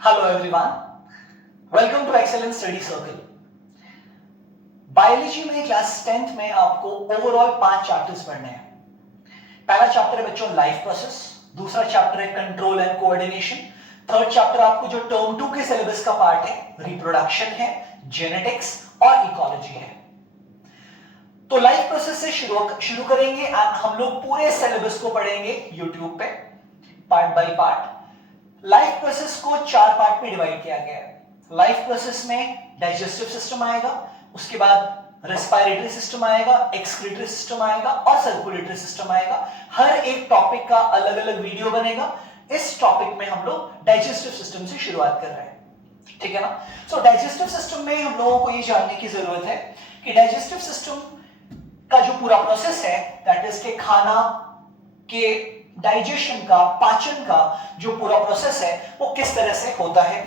Hello everyone, welcome to excellence study circle. Biology में class 10th में आपको overall 5 chapters पढ़ने हैं। पहला चैप्टर है बच्चों लाइफ प्रोसेस, दूसरा चैप्टर है control and coordination, third chapter आपको जो टर्म 2 के सिलेबस का पार्ट है रिप्रोडक्शन है, जेनेटिक्स और इकोलॉजी है। तो लाइफ प्रोसेस से शुरू करेंगे एंड हम लोग पूरे सिलेबस को पढ़ेंगे यूट्यूब पे part by part. Life process को 4 पार्ट में डिवाइड किया गया है। लाइफ प्रोसेस में डाइजेस्टिव सिस्टम आएगा, उसके बाद रेस्पिरेटरी सिस्टम आएगा, एक्सक्रीटरी सिस्टम आएगा और सर्कुलेटरी सिस्टम आएगा। हर एक टॉपिक का अलग अलग वीडियो बनेगा। इस टॉपिक में हम लोग डाइजेस्टिव सिस्टम से शुरुआत कर रहे हैं, ठीक है ना। सो डाइजेस्टिव सिस्टम में हम लोगों को ये जानने की जरूरत है कि डाइजेस्टिव सिस्टम का जो पूरा प्रोसेस है दैट इज के खाना के डाइजेशन का, पाचन का जो पूरा प्रोसेस है वो किस तरह से होता है।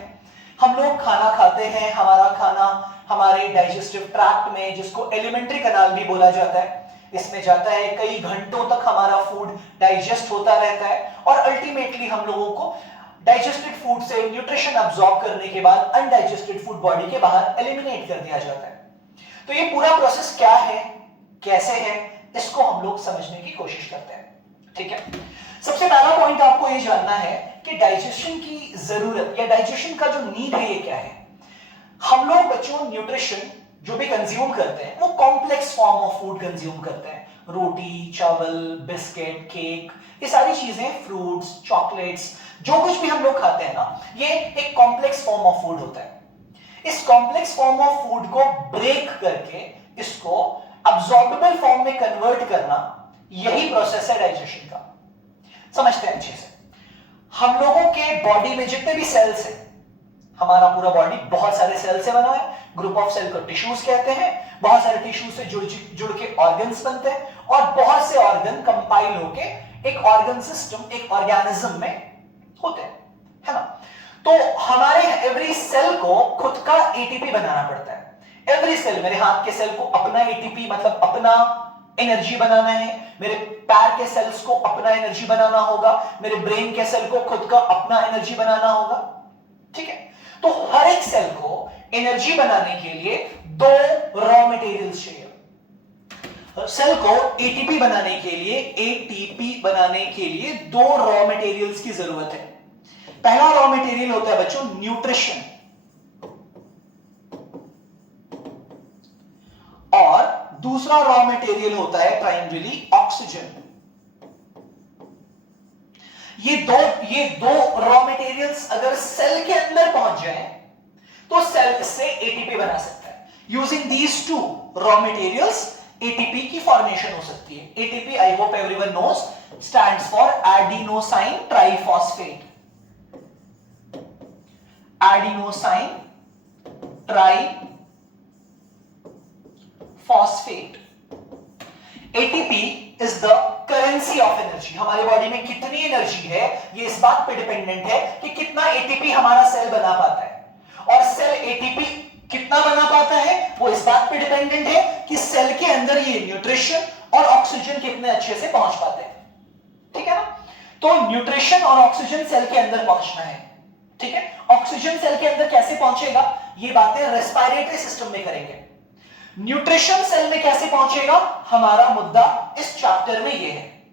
हम लोग खाना खाते हैं, हमारा खाना हमारे डाइजेस्टिव ट्रैक्ट में, जिसको एलिमेंट्री कैनाल भी बोला जाता है, इसमें जाता है। कई घंटों तक हमारा फूड डाइजेस्ट होता रहता है और अल्टीमेटली हम लोगों को डाइजेस्टेड फूड से न्यूट्रिशन अब्सॉर्ब करने के बाद अनडाइजेस्टेड फूड बॉडी के बाहर एलिमिनेट कर दिया जाता है। तो ये पूरा प्रोसेस क्या है, कैसे है, इसको हम लोग समझने की कोशिश करते हैं, ठीक है। सबसे पहला पॉइंट आपको ये जानना है कि डाइजेशन की जरूरत या डाइजेशन का जो नीड है ये क्या है। हम लोग बच्चों न्यूट्रिशन जो भी कंज्यूम करते हैं वो complex form of food consume करते हैं। रोटी, चावल, बिस्किट, केक, ये सारी चीजें, फ्रूट्स, चॉकलेट्स, जो कुछ भी हम लोग खाते हैं ना, ये एक कॉम्प्लेक्स फॉर्म ऑफ फूड होता है। इस कॉम्प्लेक्स फॉर्म ऑफ फूड को ब्रेक करके इसको अब्सॉर्बेबल फॉर्म में कन्वर्ट करना, यही प्रोसेस है डाइजेशन का। समझते हैं अच्छे से। हम लोगों के बॉडी में जितने भी सेल्स हैं, हमारा पूरा बॉडी बहुत सारे सेल से बना है। ग्रुप ऑफ सेल को टिश्यूज कहते हैं। बहुत सारे टिश्यूज से जुड़ के ऑर्गन्स बनते हैं और बहुत से ऑर्गन कंपाइल होके एक ऑर्गन सिस्टम, एक ऑर्गेनिज्म में होते हैं, है ना। तो हमारे एवरी सेल को खुद का एटीपी बनाना पड़ता है। एवरी सेल, मेरे हाथ के सेल को अपना एटीपी मतलब अपना एनर्जी बनाना है, मेरे पैर के सेल्स को अपना एनर्जी बनाना होगा, मेरे ब्रेन के सेल को खुद का अपना एनर्जी बनाना होगा, ठीक है। तो हर एक सेल को एनर्जी बनाने के लिए 2 रॉ मटेरियल्स चाहिए। सेल को एटीपी बनाने के लिए 2 रॉ मटेरियल्स की जरूरत है। पहला रॉ मटेरियल होता है बच्चों न्यूट्रिशन, और दूसरा रॉ मटेरियल होता है प्राइमरीली ऑक्सीजन। ये दो रॉ मटेरियल्स अगर सेल के अंदर पहुंच जाए तो सेल से एटीपी बना सकता है। Using these 2 raw materials ATP की फॉर्मेशन हो सकती है। ATP, I hope everyone knows, stands for adenosine triphosphate. Adenosine triphosphate. ATP is the currency of energy. हमारे बॉडी में कितनी एनर्जी है ये इस बात पे डिपेंडेंट है कि कितना एटीपी हमारा सेल बना पाता है, और सेल एटीपी कितना बना पाता है वो इस बात पे डिपेंडेंट है कि सेल के अंदर ये न्यूट्रिशन और ऑक्सीजन कितने अच्छे से पहुंच पाते हैं, ठीक है ना। तो न्यूट्रिशन और ऑक्सीजन सेल के अंदर पहुंचना है, ठीक है। ऑक्सीजन सेल के अंदर कैसे पहुंचेगा ये बातें रेस्पिरेटरी सिस्टम में करेंगे। न्यूट्रिशन सेल में कैसे पहुंचेगा, हमारा मुद्दा इस चैप्टर में ये है।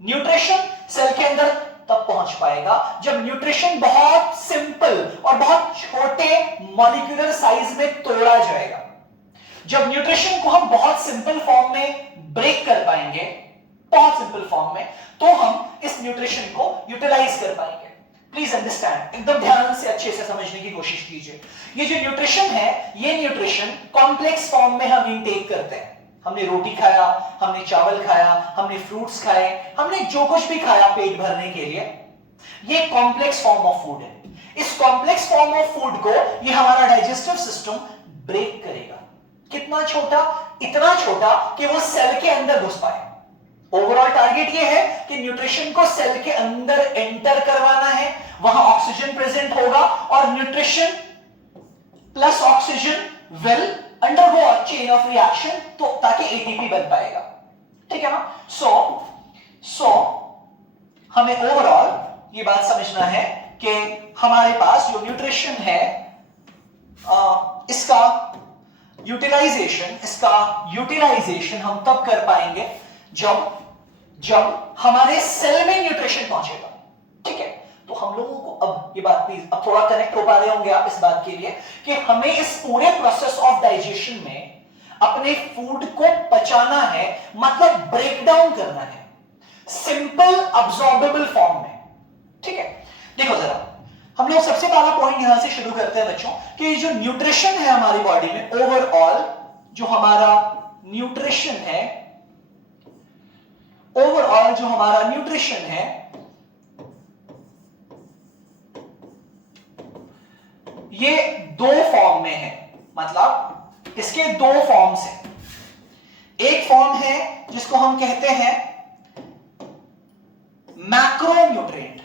न्यूट्रिशन सेल के अंदर तब पहुंच पाएगा जब न्यूट्रिशन बहुत सिंपल और बहुत छोटे मॉलिक्यूलर साइज में तोड़ा जाएगा। जब न्यूट्रिशन को हम बहुत सिंपल फॉर्म में ब्रेक कर पाएंगे, बहुत सिंपल फॉर्म में, तो हम इस न्यूट्रिशन को यूटिलाइज कर पाएंगे। प्लीज अंडरस्टैंड, एकदम ध्यान से अच्छे से समझने की कोशिश कीजिए। ये जो न्यूट्रिशन है, ये न्यूट्रिशन कॉम्प्लेक्स फॉर्म में हम इनटेक करते हैं। हमने रोटी खाया, हमने चावल खाया, हमने फ्रूट्स खाए, हमने जो कुछ भी खाया पेट भरने के लिए, ये कॉम्प्लेक्स फॉर्म ऑफ फूड है। इस कॉम्प्लेक्स फॉर्म ऑफ फूड को ये हमारा डाइजेस्टिव सिस्टम ब्रेक करेगा। कितना छोटा, इतना छोटा कि वो सेल के अंदर घुस पाए। ओवरऑल टारगेट ये है कि न्यूट्रिशन को सेल के अंदर एंटर करवाना है, वहां ऑक्सीजन प्रेजेंट होगा और nutrition plus oxygen will undergo a chain of reaction, तो ताकि एटीपी बन पाएगा, ठीक है ना। सो हमें ओवरऑल ये बात समझना है कि हमारे पास जो न्यूट्रिशन है इसका यूटिलाइजेशन हम तब कर पाएंगे जब हमारे सेल में न्यूट्रिशन पहुंचेगा। ठीक है, तो हम लोगों को अब ये बात प्लीज अब थोड़ा कनेक्ट हो पा रहे होंगे आप इस बात के लिए कि हमें इस पूरे प्रोसेस ऑफ डाइजेशन में अपने फूड को पचाना है, मतलब ब्रेक डाउन करना है सिंपल अब्सॉर्बेबल फॉर्म में। ठीक है, देखो जरा हम लोग सबसे पहला पॉइंट यहां से शुरू करते हैं बच्चों कि जो न्यूट्रिशन है हमारी बॉडी में ओवरऑल, जो हमारा न्यूट्रिशन है ओवरऑल, जो हमारा न्यूट्रिशन है ये दो फॉर्म में है, मतलब इसके दो फॉर्म्स हैं। एक फॉर्म है जिसको हम कहते हैं मैक्रोन्यूट्रिएंट,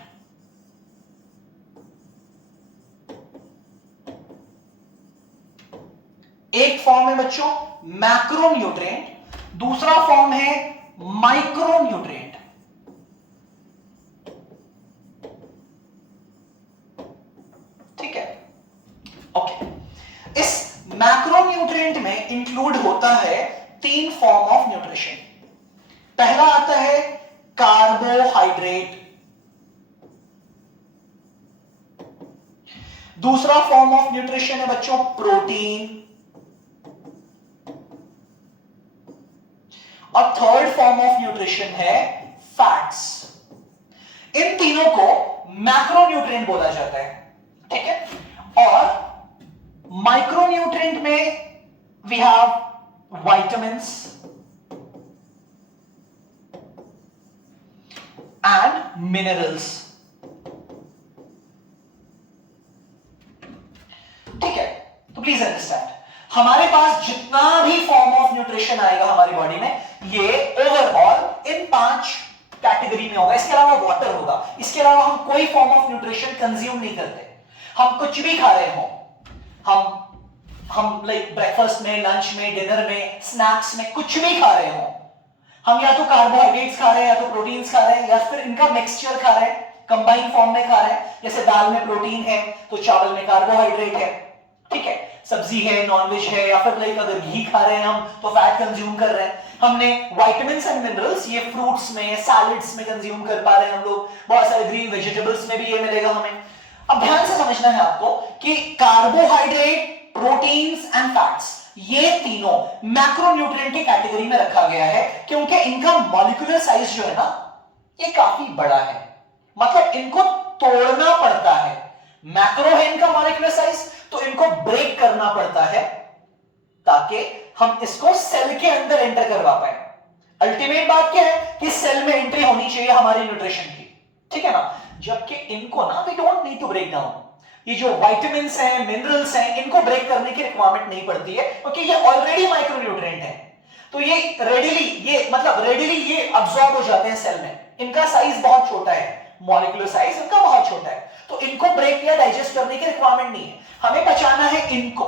एक फॉर्म है बच्चों मैक्रोन्यूट्रिएंट, दूसरा फॉर्म है माइक्रोन्यूट्रिएंट। ठीक है, ओके। इस मैक्रोन्यूट्रिएंट में इंक्लूड होता है तीन फॉर्म ऑफ न्यूट्रिशन। पहला आता है कार्बोहाइड्रेट, दूसरा फॉर्म ऑफ न्यूट्रिशन है बच्चों प्रोटीन, और थर्ड फॉर्म ऑफ न्यूट्रिशन है फैट्स। इन तीनों को मैक्रोन्यूट्रिएंट बोला जाता है। ठीक है, और माइक्रोन्यूट्रिएंट में we have vitamins and minerals. ठीक है, तो प्लीज अंडरस्टैंड हमारे पास जितना भी फॉर्म ऑफ न्यूट्रिशन आएगा हमारी बॉडी में ये ओवरऑल इन 5 कैटेगरी में होगा। इसके अलावा वाटर होगा, इसके अलावा हम कोई फॉर्म ऑफ न्यूट्रिशन कंज्यूम नहीं करते। हम कुछ भी खा रहे हो, हम लाइक ब्रेकफास्ट में, लंच में, डिनर में, स्नैक्स में कुछ भी खा रहे हो, हम या तो कार्बोहाइड्रेट्स खा रहे हैं या तो प्रोटीन्स खा रहे हैं या फिर इनका मिक्सचर खा रहे हैं, कंबाइन फॉर्म में खा रहे हैं। जैसे दाल में प्रोटीन है तो चावल में कार्बोहाइड्रेट है। ठीक है, सब्जी है, नॉनवेज है, या फिर लाइक अगर घी खा रहे हैं हम तो फैट कंज्यूम कर रहे हैं। हमने विटामिन्स एंड मिनरल्स ये फ्रूट्स में, सैलेड्स में कंज्यूम कर पा रहे हैं हम लोग, बहुत सारे ग्रीन वेजिटेबल्स में भी ये मिलेगा हमें। अब ध्यान से समझना है आपको कि कार्बोहाइड्रेट, प्रोटीन्स एंड फैट्स ये तीनों मैक्रोन्यूट्रिएंट की कैटेगरी में रखा गया है क्योंकि इनका मॉलिक्यूलर साइज जो है ना ये काफी बड़ा है, मतलब इनको तोड़ना पड़ता है। मैक्रो है इनका मॉलिक्यूलर साइज, तो इनको ब्रेक करना पड़ता है ताकि हम इसको सेल के अंदर एंटर करवा पाए। अल्टीमेट बात क्या है कि सेल में एंट्री होनी चाहिए हमारी न्यूट्रिशन की। ठीक है ना, जबकि इनको ना we don't need to break down. ये जो विटामिन्स हैं, मिनरल्स हैं, इनको ब्रेक करने की रिक्वायरमेंट नहीं पड़ती है क्योंकि ये ऑलरेडी माइक्रोन्यूट्रिएंट है, तो ये रेडिली ये अब्सॉर्ब हो जाते हैं सेल में। इनका साइज बहुत छोटा है, मॉलिक्यूलर साइज इनका बहुत छोटा है, तो इनको ब्रेक या डाइजेस्ट करने की रिक्वायरमेंट नहीं है, हमें पचाना है इनको।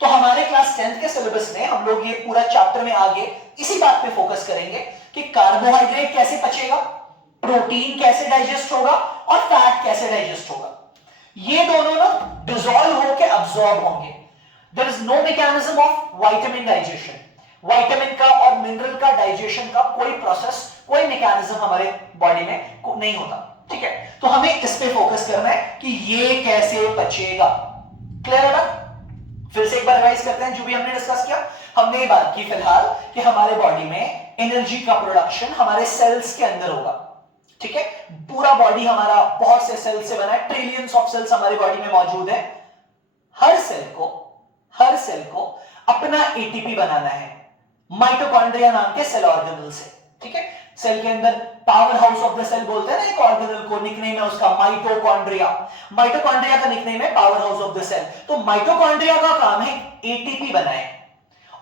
तो हमारे क्लास 10th के सिलेबस में हम लोग ये पूरा चैप्टर में आगे इसी बात पे फोकस करेंगे कि कार्बोहाइड्रेट कैसे पचेगा, प्रोटीन कैसे डाइजेस्ट होगा और फैट कैसे डाइजेस्ट होगा। ये दोनों ना डिसॉल्व होकर अब्सॉर्ब होंगे। There is no mechanism of vitamin digestion, vitamin का और मिनरल का डाइजेशन का कोई प्रोसेस, कोई मैकेनिज्म हमारे बॉडी में नहीं होता। ठीक है, तो हमें इस पे फोकस करना है कि ये कैसे पचेगा। क्लियर है ना? फिर से एक बार रिवाइज करते हैं जो भी हमने डिस्कस किया। हमने ये बात की फिलहाल कि हमारे बॉडी में एनर्जी का प्रोडक्शन हमारे सेल्स के अंदर होगा। ठीक है, पूरा बॉडी हमारा बहुत से सेल से बना है, ट्रिलियंस ऑफ सेल्स हमारी बॉडी में मौजूद है। हर सेल को अपना एटीपी बनाना है माइटोकॉन्ड्रिया नाम के सेल ऑर्गेनल से। ठीक है, सेल के अंदर power house of the cell बोलते हैं ना एक ऑर्गेनल को, निकनेम है उसका माइटोकॉन्ड्रिया। माइटोकॉन्ड्रिया का निकनेम है power house of the cell. तो माइटोकॉन्ड्रिया का काम है एटीपी बनाए,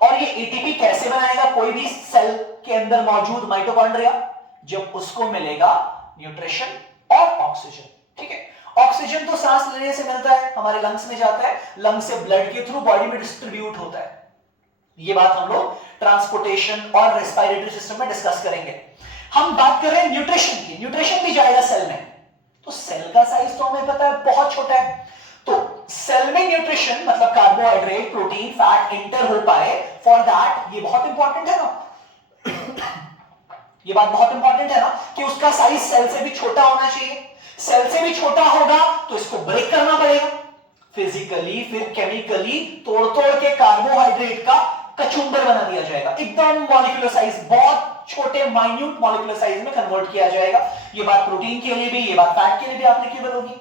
और ये एटीपी कैसे बनाएगा कोई भी सेल के अंदर मौजूद माइटोकॉन्ड्रिया? जब उसको मिलेगा न्यूट्रिशन और ऑक्सीजन। ठीक है, ऑक्सीजन तो सांस लेने से मिलता है, हमारे लंग्स में जाता है, लंग्स से ब्लड के थ्रू बॉडी में डिस्ट्रीब्यूट होता है। ये बात हम लोग ट्रांसपोर्टेशन और रेस्पिरेटरी सिस्टम में डिस्कस करेंगे। हम बात कर रहे हैं न्यूट्रिशन की, न्यूट्रिशन भी जाएगा सेल में। तो सेल का साइज तो हमें पता है बहुत छोटा है। तो सेल में न्यूट्रिशन मतलब कार्बोहाइड्रेट, प्रोटीन, फैट इंटर हो पाए, फॉर दैट ये बहुत इंपॉर्टेंट है ना, ये बात बहुत इंपॉर्टेंट है ना कि उसका साइज सेल से भी छोटा होना चाहिए। सेल से भी छोटा होगा तो इसको ब्रेक करना पड़ेगा फिजिकली, फिर केमिकली तोड़ तोड़ के कार्बोहाइड्रेट का कचुंबर बना दिया जाएगा, एकदम मॉलिक्यूलर साइज, बहुत छोटे माइन्यूट मॉलिक्यूलर साइज में कन्वर्ट किया जाएगा। ये बात प्रोटीन के लिए भी, ये बात फैट के लिए भी एप्लीकेबल होगी,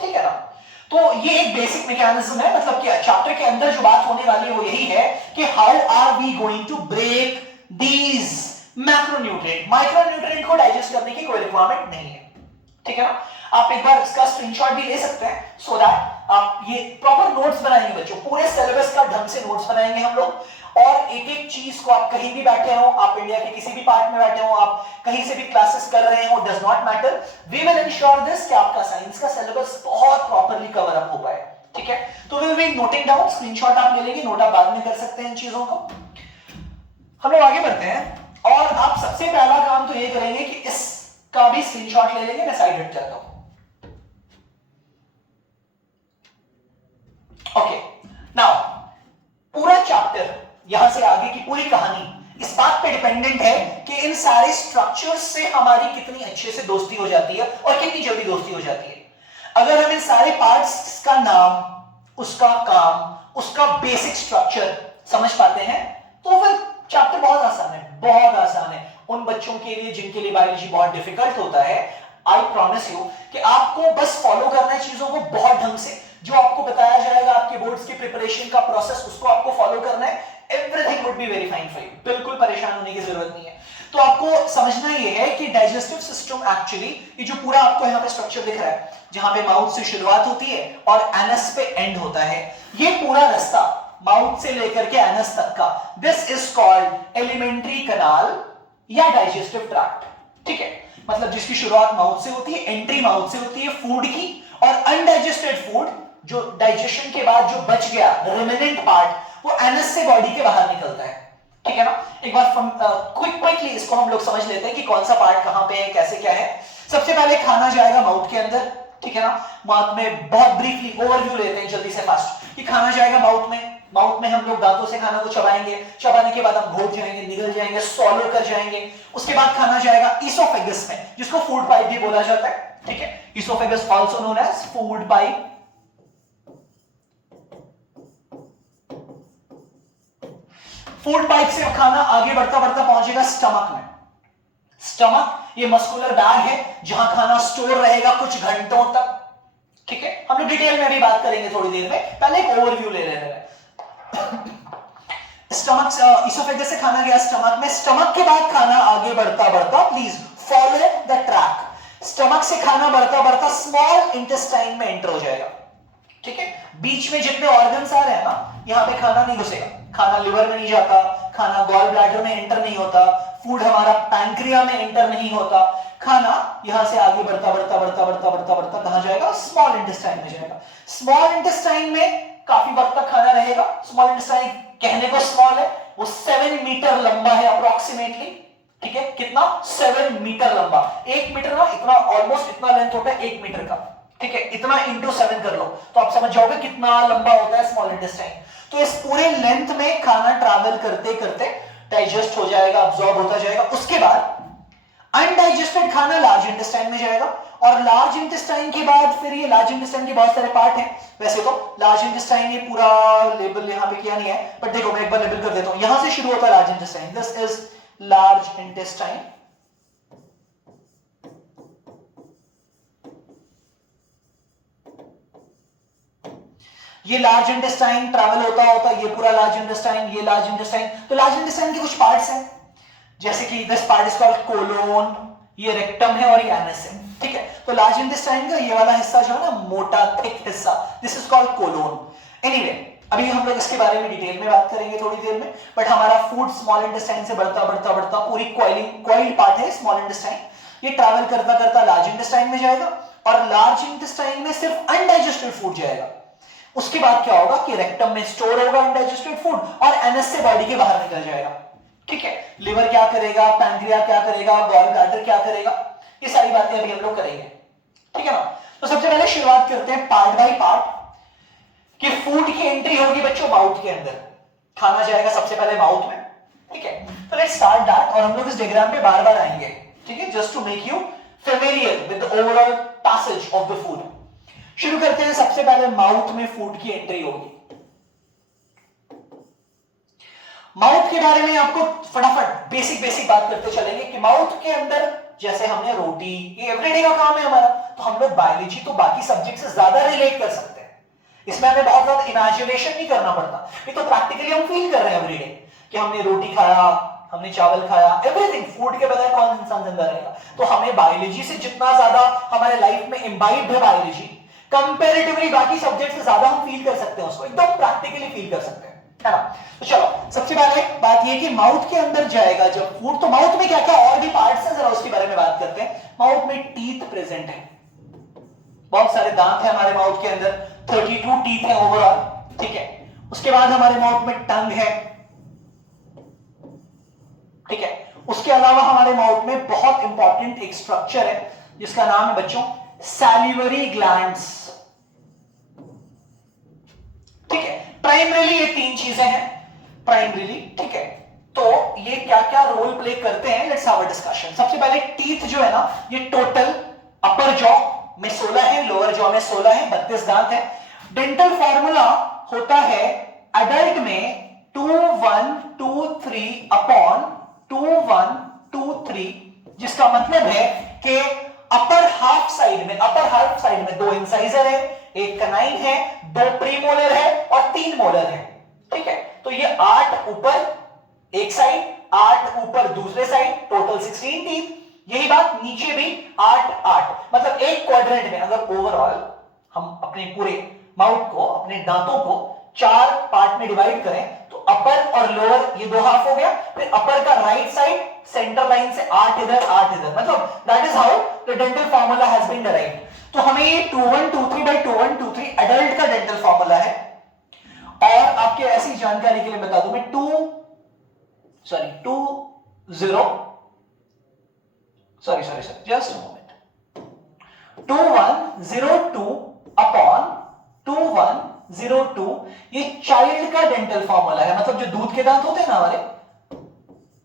ठीक है ना। तो ये एक बेसिक मैकेनिज्म है, मतलब कि चैप्टर के अंदर जो बात होने वाली है वो यही है कि how are we going to break these macronutrient. Micronutrient को डाइजेस्ट करने की कोई रिक्वायरमेंट नहीं है, ठीक है ना। आप एक बार इसका स्क्रीनशॉट भी ले सकते हैं सो दैट आप ये प्रॉपर नोट्स बनाएंगे बच्चों, पूरे सिलेबस का ढंग से नोट्स बनाएंगे हम लोग। और एक एक चीज को आप कहीं भी बैठे हो, आप इंडिया के किसी भी पार्ट में बैठे हो, आप कहीं से भी क्लासेस कर रहे हो, does not matter, we will ensure this कि आपका साइंस का सिलेबस बहुत प्रॉपर्ली कवर अप हो पाए, ठीक है। तो will be noting down, screenshot आप ले लेंगे, नोट आप बाद में कर सकते हैं इन चीजों को। हम लोग आगे बढ़ते हैं और आप सबसे पहला काम तो ये करेंगे कि इसका भी स्क्रीनशॉट ले लेंगे। मैं साइड हट जाता हूं। ओके, नाउ पूरा चैप्टर, यहां से आगे की पूरी कहानी इस बात पे डिपेंडेंट है कि इन सारे स्ट्रक्चर्स से हमारी कितनी अच्छे से दोस्ती हो जाती है और कितनी जल्दी दोस्ती हो जाती है। अगर हम इन सारे पार्ट्स का नाम, उसका काम, उसका बेसिक स्ट्रक्चर समझ पाते हैं तो फिर चैप्टर बहुत आसान है, बहुत आसान है। उन बच्चों के लिए जिनके लिए बायोलॉजी बहुत डिफिकल्ट होता है, आई प्रॉमिस यू कि आपको बस फॉलो करना है चीजों को बहुत ढंग से। जो आपको बताया जाएगा आपके बोर्ड्स की प्रिपरेशन का प्रोसेस, उसको आपको फॉलो करना है, everything would be very fine for you, बिल्कुल परेशान होने की जरूरत नहीं है। तो आपको समझना यह है कि डाइजेस्टिव सिस्टम एक्चुअली, ये जो पूरा आपको यहाँ पे स्ट्रक्चर दिख रहा है, जहां पे माउथ से शुरुआत होती है और एनस पे एंड होता है, ये पूरा रास्ता माउथ से लेकर के एनस तक का, दिस इज कॉल्ड एलिमेंट्री कनाल या डाइजेस्टिव ट्रैक्ट, ठीक है। मतलब जिसकी शुरुआत माउथ से होती है, एंट्री माउथ से होती है फूड की, और अनडाइजेस्टेड फूड जो डाइजेशन के बाद जो बच गया रिमेनेंट पार्ट, वो एनस से बॉडी के बाहर निकलता है, ठीक है ना। एक बार क्विकली इसको हम लोग समझ लेते हैं कि कौन सा पार्ट कहां पे है, कैसे क्या है। सबसे पहले खाना जाएगा माउथ के अंदर, ठीक है ना। माउथ में बहुत ब्रीफली ओवरव्यू लेते हैं जल्दी से फास्ट कि खाना जाएगा माउथ में। माउथ में हम लोग दांतों से खाना को चबाएंगे, चबाने के बाद हम घोट जाएंगे, निगल जाएंगे, सॉलो कर जाएंगे। उसके बाद खाना जाएगा ईसोफेगस में, जिसको फूड पाइप भी बोला जाता है, ठीक है। Oesophagus also known as food pipe. Food pipe से खाना आगे बढ़ता बढ़ता पहुंचेगा स्टमक में। स्टमक ये मस्कुलर बैग है जहां खाना स्टोर रहेगा कुछ घंटों तक, ठीक है। हम लोग डिटेल में भी बात करेंगे थोड़ी देर में, पहले एक ओवरव्यू ले लेते हैं। स्टमक, इसोफेगस से खाना गया स्टमक में, स्टमक के बाद खाना आगे बढ़ता बढ़ता, please follow the track, stomach से खाना बढ़ता बढ़ता स्मॉल इंटेस्टाइन में एंटर हो जाएगा, ठीक है। बीच में जितने ऑर्गन्स आ रहे हैं ना, यहां पे खाना नहीं घुसेगा, खाना लिवर में नहीं जाता, खाना गॉल ब्लैडर में एंटर नहीं होता, फूड हमारा पैंक्रिया में एंटर नहीं होता, खाना यहां से आगे बढ़ता बढ़ता बढ़ता बढ़ता बढ़ता बढ़ता कहां जाएगा, स्मॉल इंटेस्टाइन में जाएगा। स्मॉल इंटेस्टाइन में काफी वक्त तक खाना रहेगा। स्मॉल इंटेस्टाइन कहने को स्मॉल है, वो 7 मीटर लंबा है अप्रोक्सीमेटली, ठीक है। कितना, 7 मीटर लंबा। 1 मीटर ना, इतना ऑलमोस्ट इतना लेंथ होता है 1 मीटर का, ठीक है। इतना इंटू 7 कर लो तो आप समझ जाओगे कितना लंबा होता है स्मॉल इंटेस्टाइन। तो इस पूरे लेंथ में खाना ट्रैवल करते करते डाइजेस्ट हो जाएगा, अब्सॉर्ब होता जाएगा। उसके बाद अनडाइजेस्टेड खाना लार्ज इंटेस्टाइन में जाएगा, और लार्ज इंटेस्टाइन के बाद फिर ये लार्ज इंटेस्टाइन के बहुत सारे पार्ट हैं। वैसे तो लार्ज इंटेस्टाइन ये पूरा लेबल यहां पे किया नहीं है, बट देखो मैं एक बार लेबल कर देता हूं। यहां से शुरू होता है large intestine, this is large intestine. ये लार्ज इंटेस्टाइन ट्रैवल होता होता ये पूरा लार्ज इंटेस्टाइन, ये लार्ज इंटेस्टाइन। तो लार्ज इंटेस्टाइन के कुछ पार्ट्स हैं, जैसे कि this part is called colon, ये रेक्टम है और ये एनस है, ठीक है। तो लार्ज इंटेस्टाइन का ये वाला हिस्सा जो है ना, मोटा थिक हिस्सा, this is called colon. Anyway, अभी हम लोग इसके बारे में डिटेल में बात करेंगे थोड़ी देर में, बट हमारा फूड स्मॉल इंटेस्टाइन से बढ़ता बढ़ता बढ़ता पूरी कॉइल्ड पार्ट है स्मॉल इंटेस्टाइन, ये ट्रैवल करता करता लार्ज इंटेस्टाइन में जाएगा, और लार्ज इंटेस्टाइन में सिर्फ अनडाइजेस्टेड फूड जाएगा। उसके बाद क्या होगा कि रेक्टम में स्टोर होगा अनडाइजेस्टेड फूड, और एनस से बॉडी के बाहर निकल जाएगा, ठीक है। लिवर क्या करेगा, पैंक्रिया क्या करेगा, गॉल ब्लैडर क्या करेगा, ये सारी बातें अभी हम लोग करेंगे, ठीक है ना। तो सबसे पहले शुरुआत करते हैं पार्ट बाय पार्ट कि फूड की एंट्री होगी बच्चों माउथ के अंदर, खाना जाएगा सबसे पहले माउथ में, ठीक है। तो लेट्स स्टार्ट दैट, और हम लोग इस डायग्राम पे बार बार आएंगे, ठीक है, just to make you familiar with the overall passage of the food. शुरू करते हैं, सबसे पहले माउथ में फूड की एंट्री होगी। माउथ के बारे में आपको फटाफट बेसिक बात करते चलेंगे कि माउथ के अंदर, जैसे हमने रोटी, ये एवरीडे का काम है हमारा, तो हम लोग बायोलॉजी तो बाकी सब्जेक्ट से ज्यादा रिलेट कर सकते हैं, इसमें हमें बहुत ज्यादा इमेजिनेशन नहीं करना पड़ता, ये तो प्रैक्टिकली हम फील कर रहे हैं एवरीडे कि हमने रोटी खाया, हमने चावल खाया, एवरीथिंग, फूड के बगैर कौन इंसान जिंदा रहेगा। तो हमें बायोलॉजी से जितना ज्यादा हमारे लाइफ में इम्बाइब्ड है बायोलॉजी, कंपैरेटिवली बाकी सब्जेक्ट से ज्यादा हम फील कर सकते हैं, उसको एकदम प्रैक्टिकली फील कर सकते हैं, है ना। तो चलो सबसे पहले बात ये कि माउथ के अंदर जाएगा जब फूड, तो माउथ में क्या क्या और भी पार्ट्स हैं, जरा उसके बारे में बात करते हैं। माउथ में टीथ प्रेजेंट है, बहुत सारे दांत हैं हमारे माउथ के अंदर, 32 टीथ है ओवरऑल, ठीक है। उसके बाद हमारे माउथ में टंग है, ठीक है। उसके अलावा हमारे माउथ में बहुत इंपॉर्टेंट एक स्ट्रक्चर है जिसका नाम है बच्चों सैलिवरी ग्लैंड्स, ठीक है। प्राइमरीली ये तीन चीजें हैं, प्राइमरीली, ठीक है। तो ये क्या क्या रोल प्ले करते हैं, लेट्स हैव अ डिस्कशन। सबसे पहले टीथ जो है ना, ये टोटल अपर जॉ में 16 है, लोअर जॉ में 16 है, 32 दांत है। डेंटल फॉर्मूला होता है एडल्ट में 2 1 2 3 अपॉन 2 1 2 3, जिसका मतलब है कि अपर हाफ साइड में 2 इंसाइजर है, एक कनाइन है, 2 प्रीमोलर है और 3 मोलर है, ठीक है। तो ये 8 ऊपर एक साइड, 8 ऊपर दूसरे साइड, टोटल 16 टीथ। यही बात नीचे भी 8 8, मतलब एक क्वाड्रेंट में अगर ओवरऑल हम अपने पूरे माउथ को, अपने दांतों को 4 पार्ट में डिवाइड करें, तो अपर और लोअर ये 2 हाफ हो गया, फिर अपर का राइट साइड सेंटर लाइन से 8 इधर 8 इधर, मतलब that is how the dental formula has been derived. तो हमें ये 2123/2123 एडल्ट का डेंटल फार्मूला है। और आपके ऐसी जानकारी के लिए बता दूं मैं 2 0 जस्ट अ मोमेंट, 2102 अपॉन 2102 ये चाइल्ड का डेंटल फार्मूला है, मतलब जो दूध के दांत होते हैं ना हमारे,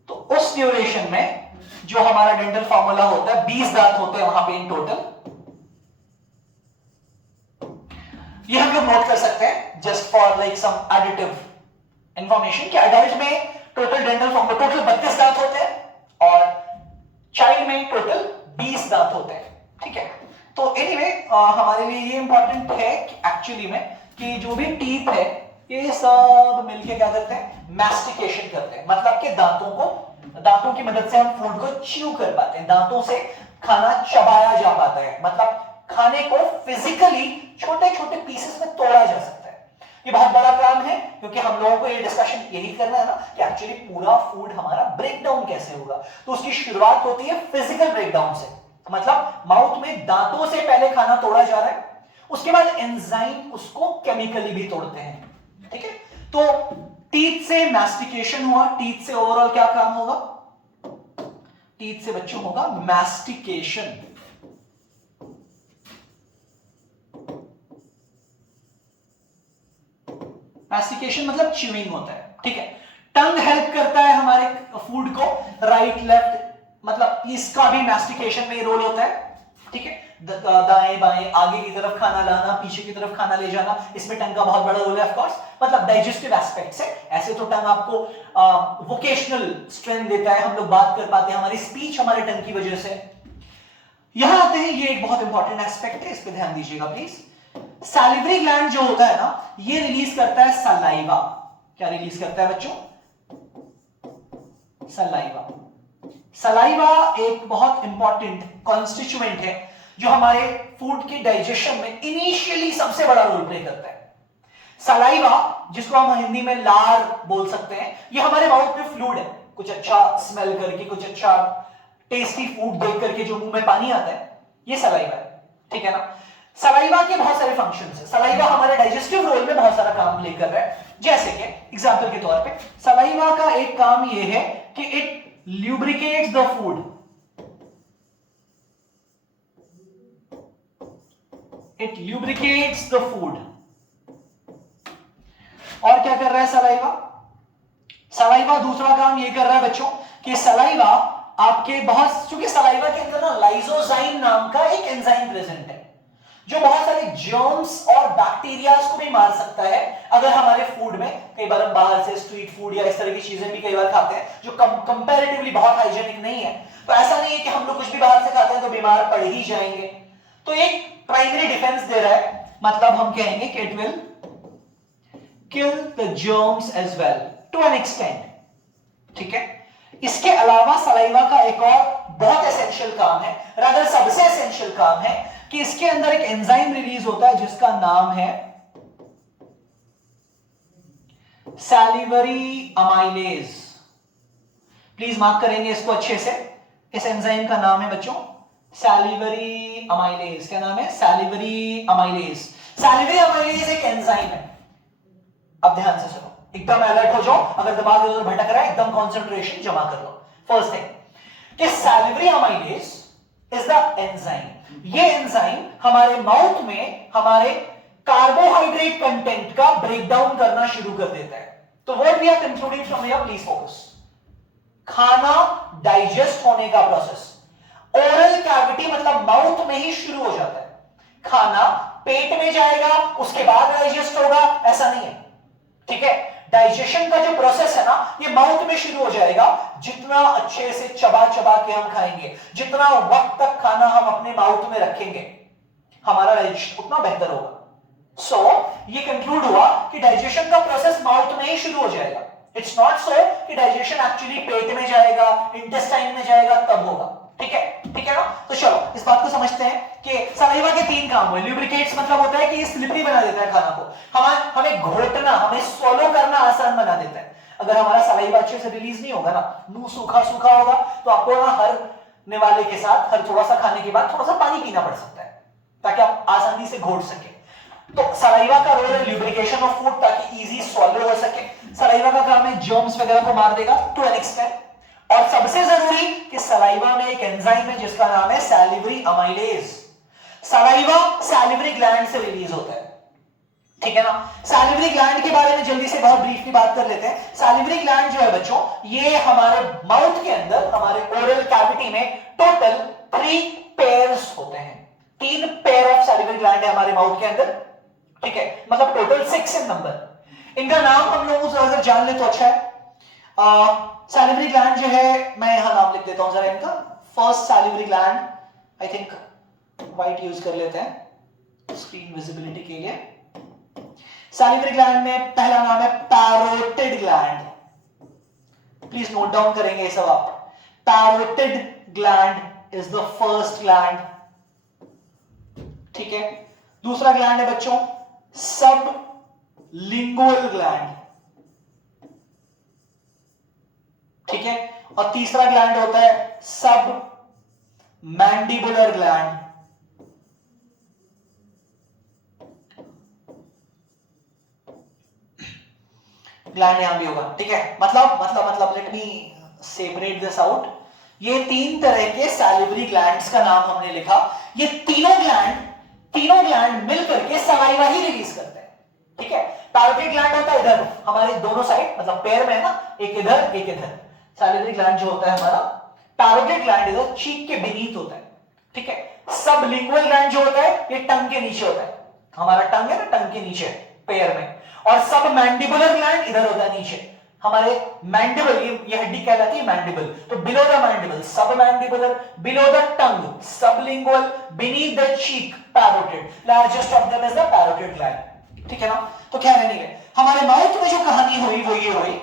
तो उस ड्यूरेशन में जो हमारा डेंटल फार्मूला होता है, 20 दांत होते हैं वहां पे इन टोटल। ये हम लोग नोट कर सकते हैं just for like some additive information कि एडल्ट में टोटल डेंटल फार्मूला टोटल 32 दांत होते हैं और चाइल्ड में टोटल 20 दांत होते हैं, ठीक है। तो एनीवे हमारे लिए ये इंपॉर्टेंट है कि एक्चुअली में कि जो भी टीथ है ये सब मिलके क्या करते हैं, मैस्टिकेशन करते हैं, मतलब कि दांतों की मदद से हम फूड को च्यू कर पाते हैं, दांतों से खाना चबाया जा पाता है, मतलब खाने को फिजिकली छोटे छोटे पीसेस में तोड़ा जा सकता है। ये बहुत बड़ा काम है क्योंकि हम लोगों को ये डिस्कशन यही करना है ना कि एक्चुअली पूरा फूड हमारा ब्रेक डाउन कैसे होगा। तो उसकी शुरुआत होती है फिजिकल ब्रेकडाउन से, मतलब माउथ में दांतों से पहले खाना तोड़ा जा रहा है, उसके बाद एंजाइम उसको केमिकली भी तोड़ते हैं, ठीक है। तो टीथ से मैस्टिकेशन हुआ, टीथ से ओवरऑल क्या काम होगा, टीथ से बच्चों होगा मैस्टिकेशन, मैस्टिकेशन मतलब च्यूइंग होता है, ठीक है। टंग हेल्प करता है हमारे फूड को राइट लेफ्ट, मतलब इसका भी मैस्टिकेशन में रोल होता है, ठीक है। दाएं बाएं आगे की तरफ खाना लाना, पीछे की तरफ खाना ले जाना, इसमें टंग का बहुत बड़ा रोल है ऑफ कोर्स, मतलब डाइजेस्टिव एस्पेक्ट से। ऐसे तो टंग आपको वोकेशनल स्ट्रेंथ देता है, हम लोग बात कर पाते हैं, हमारी स्पीच हमारे टंग की वजह से। यहां आते हैं, ये एक बहुत इंपॉर्टेंट एस्पेक्ट है, इस पे ध्यान दीजिएगा प्लीज। सैलिवरी ग्लैंड जो होता है ना, ये रिलीज करता है सलाइवा। क्या रिलीज करता है बच्चों, सलाइवा। सलाइवा एक बहुत इंपॉर्टेंट कॉन्स्टिट्यूएंट है जो हमारे फूड के डाइजेशन में इनिशियली सबसे बड़ा रोल प्ले करता है। सलाइवा, जिसको हम हिंदी में लार बोल सकते हैं, ये हमारे माउथ में फ्लूइड है, कुछ अच्छा स्मेल करके, कुछ अच्छा टेस्टी फूड देख करके जो मुंह में पानी आता है, ये सलाइवा है, ठीक है ना। सलाइवा के बहुत सारे फंक्शंस हैं, सलाइवा हमारे डाइजेस्टिव रोल में बहुत सारा काम प्ले कर रहा है। जैसे कि एग्जांपल के तौर पे सलाइवा का एक काम ये है कि it lubricates the food, it lubricates the food. और क्या कर रहा है सलाइवा? सलाइवा दूसरा काम ये कर रहा है बच्चों कि सलाइवा आपके बहुत, क्योंकि सलाइवा के अंदर ना लाइसोजाइम नाम का एक एंजाइम प्रेजेंट है जो बहुत सारे जर्म्स और बैक्टीरियाज को भी मार सकता है अगर हमारे फूड में, कई बार हम बाहर से स्ट्रीट फूड या इस तरह की चीजें भी कई बार खाते हैं जो कंपैरेटिवली बहुत हाइजीनिक नहीं है, तो ऐसा नहीं है कि हम लोग कुछ भी बाहर से खाते हैं तो बीमार पड़ ही जाएंगे। तो एक प्राइमरी डिफेंस दे रहा है, मतलब हम कहेंगे कि it will kill the germs as well to an extent. ठीक है, इसके अलावा सलाइवा का एक और बहुत एसेंशियल काम है, रादर सबसे एसेंशियल काम है कि इसके अंदर एक एंजाइम रिलीज होता है जिसका नाम है सैलिवरी अमाइलेज। प्लीज मार्क करेंगे इसको अच्छे से। इस एंजाइम का नाम है बच्चों सैलिवरी अमाइलेज। क्या नाम है? Salivary amylase. सैलिवरी अमाइलेज एक एंजाइम है। अब ध्यान से सुनो, एकदम अलर्ट हो जाओ, अगर दिमाग उधर भटक रहा है एकदम कंसंट्रेशन जमा कर लो। फर्स्ट थिंग कि salivary amylase is the enzyme. ये एंजाइम हमारे माउथ में हमारे कार्बोहाइड्रेट कंटेंट का ब्रेकडाउन करना शुरू कर देता है। तो what we are concluding from here, please focus. खाना डाइजेस्ट होने का प्रोसेस ओरल कैविटी मतलब माउथ में ही शुरू हो जाता है। खाना पेट में जाएगा उसके बाद डाइजेस्ट होगा, ऐसा नहीं है। ठीक है, डाइजेशन का जो प्रोसेस है ना ये माउथ में शुरू हो जाएगा। जितना अच्छे से चबा चबा के हम खाएंगे, जितना वक्त तक खाना हम अपने माउथ में रखेंगे, हमारा डाइजेशन उतना बेहतर होगा। सो ये कंक्लूड हुआ कि डाइजेशन का प्रोसेस माउथ में ही शुरू हो जाएगा। इट्स नॉट सो कि डाइजेशन एक्चुअली पेट में जाएगा, इंटेस्टाइन में जाएगा तब होगा। ठीक है, ठीक है ना? तो चलो इस बात को समझते हैं कि सलाइवा के तीन काम हुए। ल्यूब्रिकेट्स मतलब होता है कि ये स्लिपरी बना देता है खाना को, हमें घोटना, हमें स्वलो करना आसान बना देता है। अगर हमारा सलाइवा अच्छे से रिलीज नहीं होगा ना, मुंह सूखा सूखा होगा, तो आपको ना हर निवाले के साथ, हर थोड़ा सा खाने के बाद थोड़ा सा पानी पीना पड़ सकता है ताकि आप आसानी से घोट सके। तो सलाइवा का रोल है ल्यूब्रिकेशन ऑफ फूड ताकि इजी स्वलो हो सके। सलाइवा का काम है जर्म्स वगैरह को मार देगा टू एन एक्सटेंट। और सबसे जरूरी कि सलाइवा में एक एंजाइम है जिसका नाम है salivary amylase. Saliva salivary gland से रिलीज होता है। ठीक है ना? सैलिवरी ग्लैंड के बारे में जल्दी से बहुत ब्रीफली बात कर लेते हैं। सैलिवरी ग्लैंड जो है बच्चों, ये हमारे माउथ के अंदर, हमारे ओरल कैविटी में टोटल 3 पेयर्स होते हैं। 3 पेयर ऑफ सैलिवरी ग्लैंड है हमारे माउथ के अंदर। ठीक है, मतलब टोटल 6 इन नंबर। इनका नाम हम लोग अगर जान ले तो अच्छा है। सैलिवरी ग्लैंड जो है, मैं यहां नाम लिख देता हूं जरा इनका। First salivary gland, I think white use कर लेते हैं स्क्रीन विजिबिलिटी के लिए। सैलिवरी ग्लैंड में पहला नाम है parotid gland. Please note down करेंगे ये सब आप। Parotid gland is the first gland. ठीक है, दूसरा ग्लैंड है बच्चों सब लिंगुअल ग्लैंड। ठीक है, और तीसरा ग्लैंड होता है सब मैंडिबुलर ग्लैंड। ग्लैंड यहां भी होगा। ठीक है, मतलब let me separate this out. ये 3 तरह के सैलिवरी ग्लैंड्स का नाम हमने लिखा। ये तीनों ग्लैंड मिलकर के सलाइवा ही रिलीज करते हैं। ठीक है, पैरोटिड ग्लैंड होता है इधर हमारे दोनों साइड, मतलब पैर में है ना, एक इधर एक इधर। सैलिवरी ग्लैंड जो होता है हमारा, पैरोटिड ग्लैंड इधर चीक के बीनीथ होता है। ठीक है, सबलिंगुअल ग्लैंड जो होता है ये टंग के नीचे होता है। हमारा टंग है ना, टंग के नीचे पैर में। और सब मैंडिबुलर ग्लैंड इधर होता है नीचे हमारे मैंडिबल, ये हड्डी कहलाती है मैंडिबल। तो बिलो द मैंडिबल सब mandibular, below the tongue sublingual, beneath the cheek parotid. Largest of them is the parotid gland. ठीक है ना? तो क्या रहने गए हमारे माउथ में जो कहानी हुई वो ये हुई।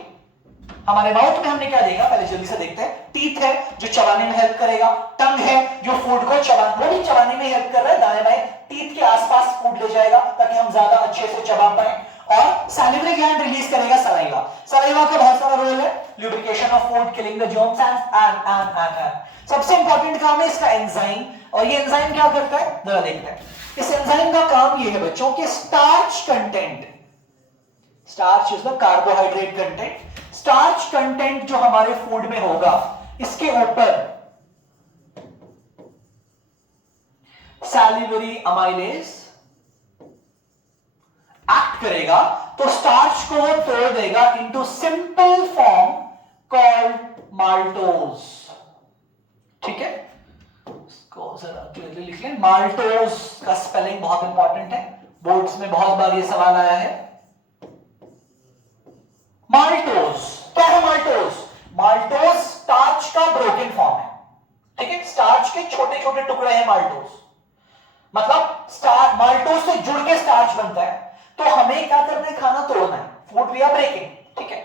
हमारे माउथ में हमने क्या देखा, पहले जल्दी से देखते हैं। टीथ है जो चबाने में हेल्प करेगा, टंग है जो फूड को चबाने में हेल्प कर रहा है, दाएं बाएं टीथ के आसपास फूड ले जाएगा ताकि हम ज्यादा अच्छे से चबा पाए। और सैलिवरी ग्लैंड रिलीज करेगा सलाइवा। सलाइवा का बहुत सारा रोल है, lubrication of food, killing the germs and सबसे इंपॉर्टेंट काम है इसका एंजाइम। और ये एंजाइम क्या करता है जरा देखते हैं। इस एंजाइम का काम ये है बच्चों कि starch content, starch is the carbohydrate content, starch content जो हमारे फूड में होगा इसके ऊपर सैलिवरी अमाइलेज रिएक्ट करेगा तो स्टार्च को वो तोड़ देगा into simple form called maltose. ठीक है, इसको जरा क्लियरली लिख लें। माल्टोज का स्पेलिंग बहुत इंपॉर्टेंट है, बोर्ड्स में बहुत बार ये सवाल आया है। माल्टोज क्या है? माल्टोज, माल्टोज स्टार्च का ब्रोकन फॉर्म है। ठीक है, स्टार्च के छोटे छोटे टुकड़े हैं माल्टोज, मतलब माल्टोज से जुड़ के स्टार्च बनता है। तो हमें क्या करना है? खाना तोड़ना है, फूड वी आर ब्रेकिंग। ठीक है,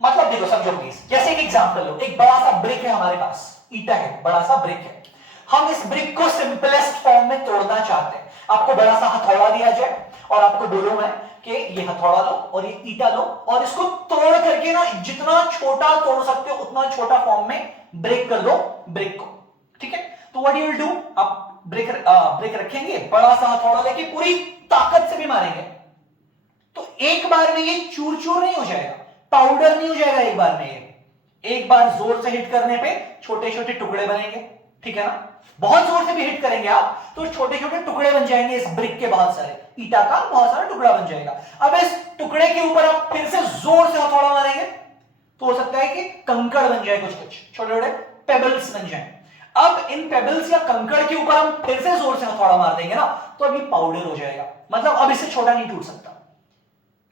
मतलब देखो समझो प्लीज, जैसे एक एग्जांपल लो, एक बड़ा सा ब्रिक है हमारे पास, ईटा है, बड़ा सा ब्रिक है। हम इस ब्रिक को सिंपलेस्ट फॉर्म में तोड़ना चाहते हैं। आपको बड़ा सा हथौड़ा दिया जाए और आपको बोलूं मैं कि ये हथौड़ा लो और ये ईटा लो और इसको तोड़ करके ना जितना छोटा तोड़ सकते हो उतना छोटा फॉर्म में ब्रेक कर दो ब्रिक को। ठीक है, तो व्हाट यू विल डू, आप ब्रेक रखेंगे, बड़ा सा हथौड़ा लेके पूरी ताकत से भी मारेंगे तो एक बार में ये चूर चूर नहीं हो जाएगा, पाउडर नहीं हो जाएगा एक बार में। ये एक बार जोर से हिट करने पे छोटे छोटे टुकड़े बनेंगे। ठीक है ना, बहुत जोर से भी हिट करेंगे आप तो छोटे छोटे टुकड़े बन जाएंगे इस ब्रिक के, बहुत सारे ईटा का बहुत सारा टुकड़ा बन जाएगा। अब इस टुकड़े के ऊपर आप फिर से जोर से हथौड़ा मारेंगे तो हो सकता है कि कंकड़ बन जाए, कुछ कुछ छोटे छोटे पेबल्स बन जाए। अब इन पेबल्स या कंकड़ के ऊपर हम फिर से जोर से हथौड़ा मार देंगे ना तो अभी पाउडर हो जाएगा, मतलब अब इससे छोटा नहीं टूट सकता।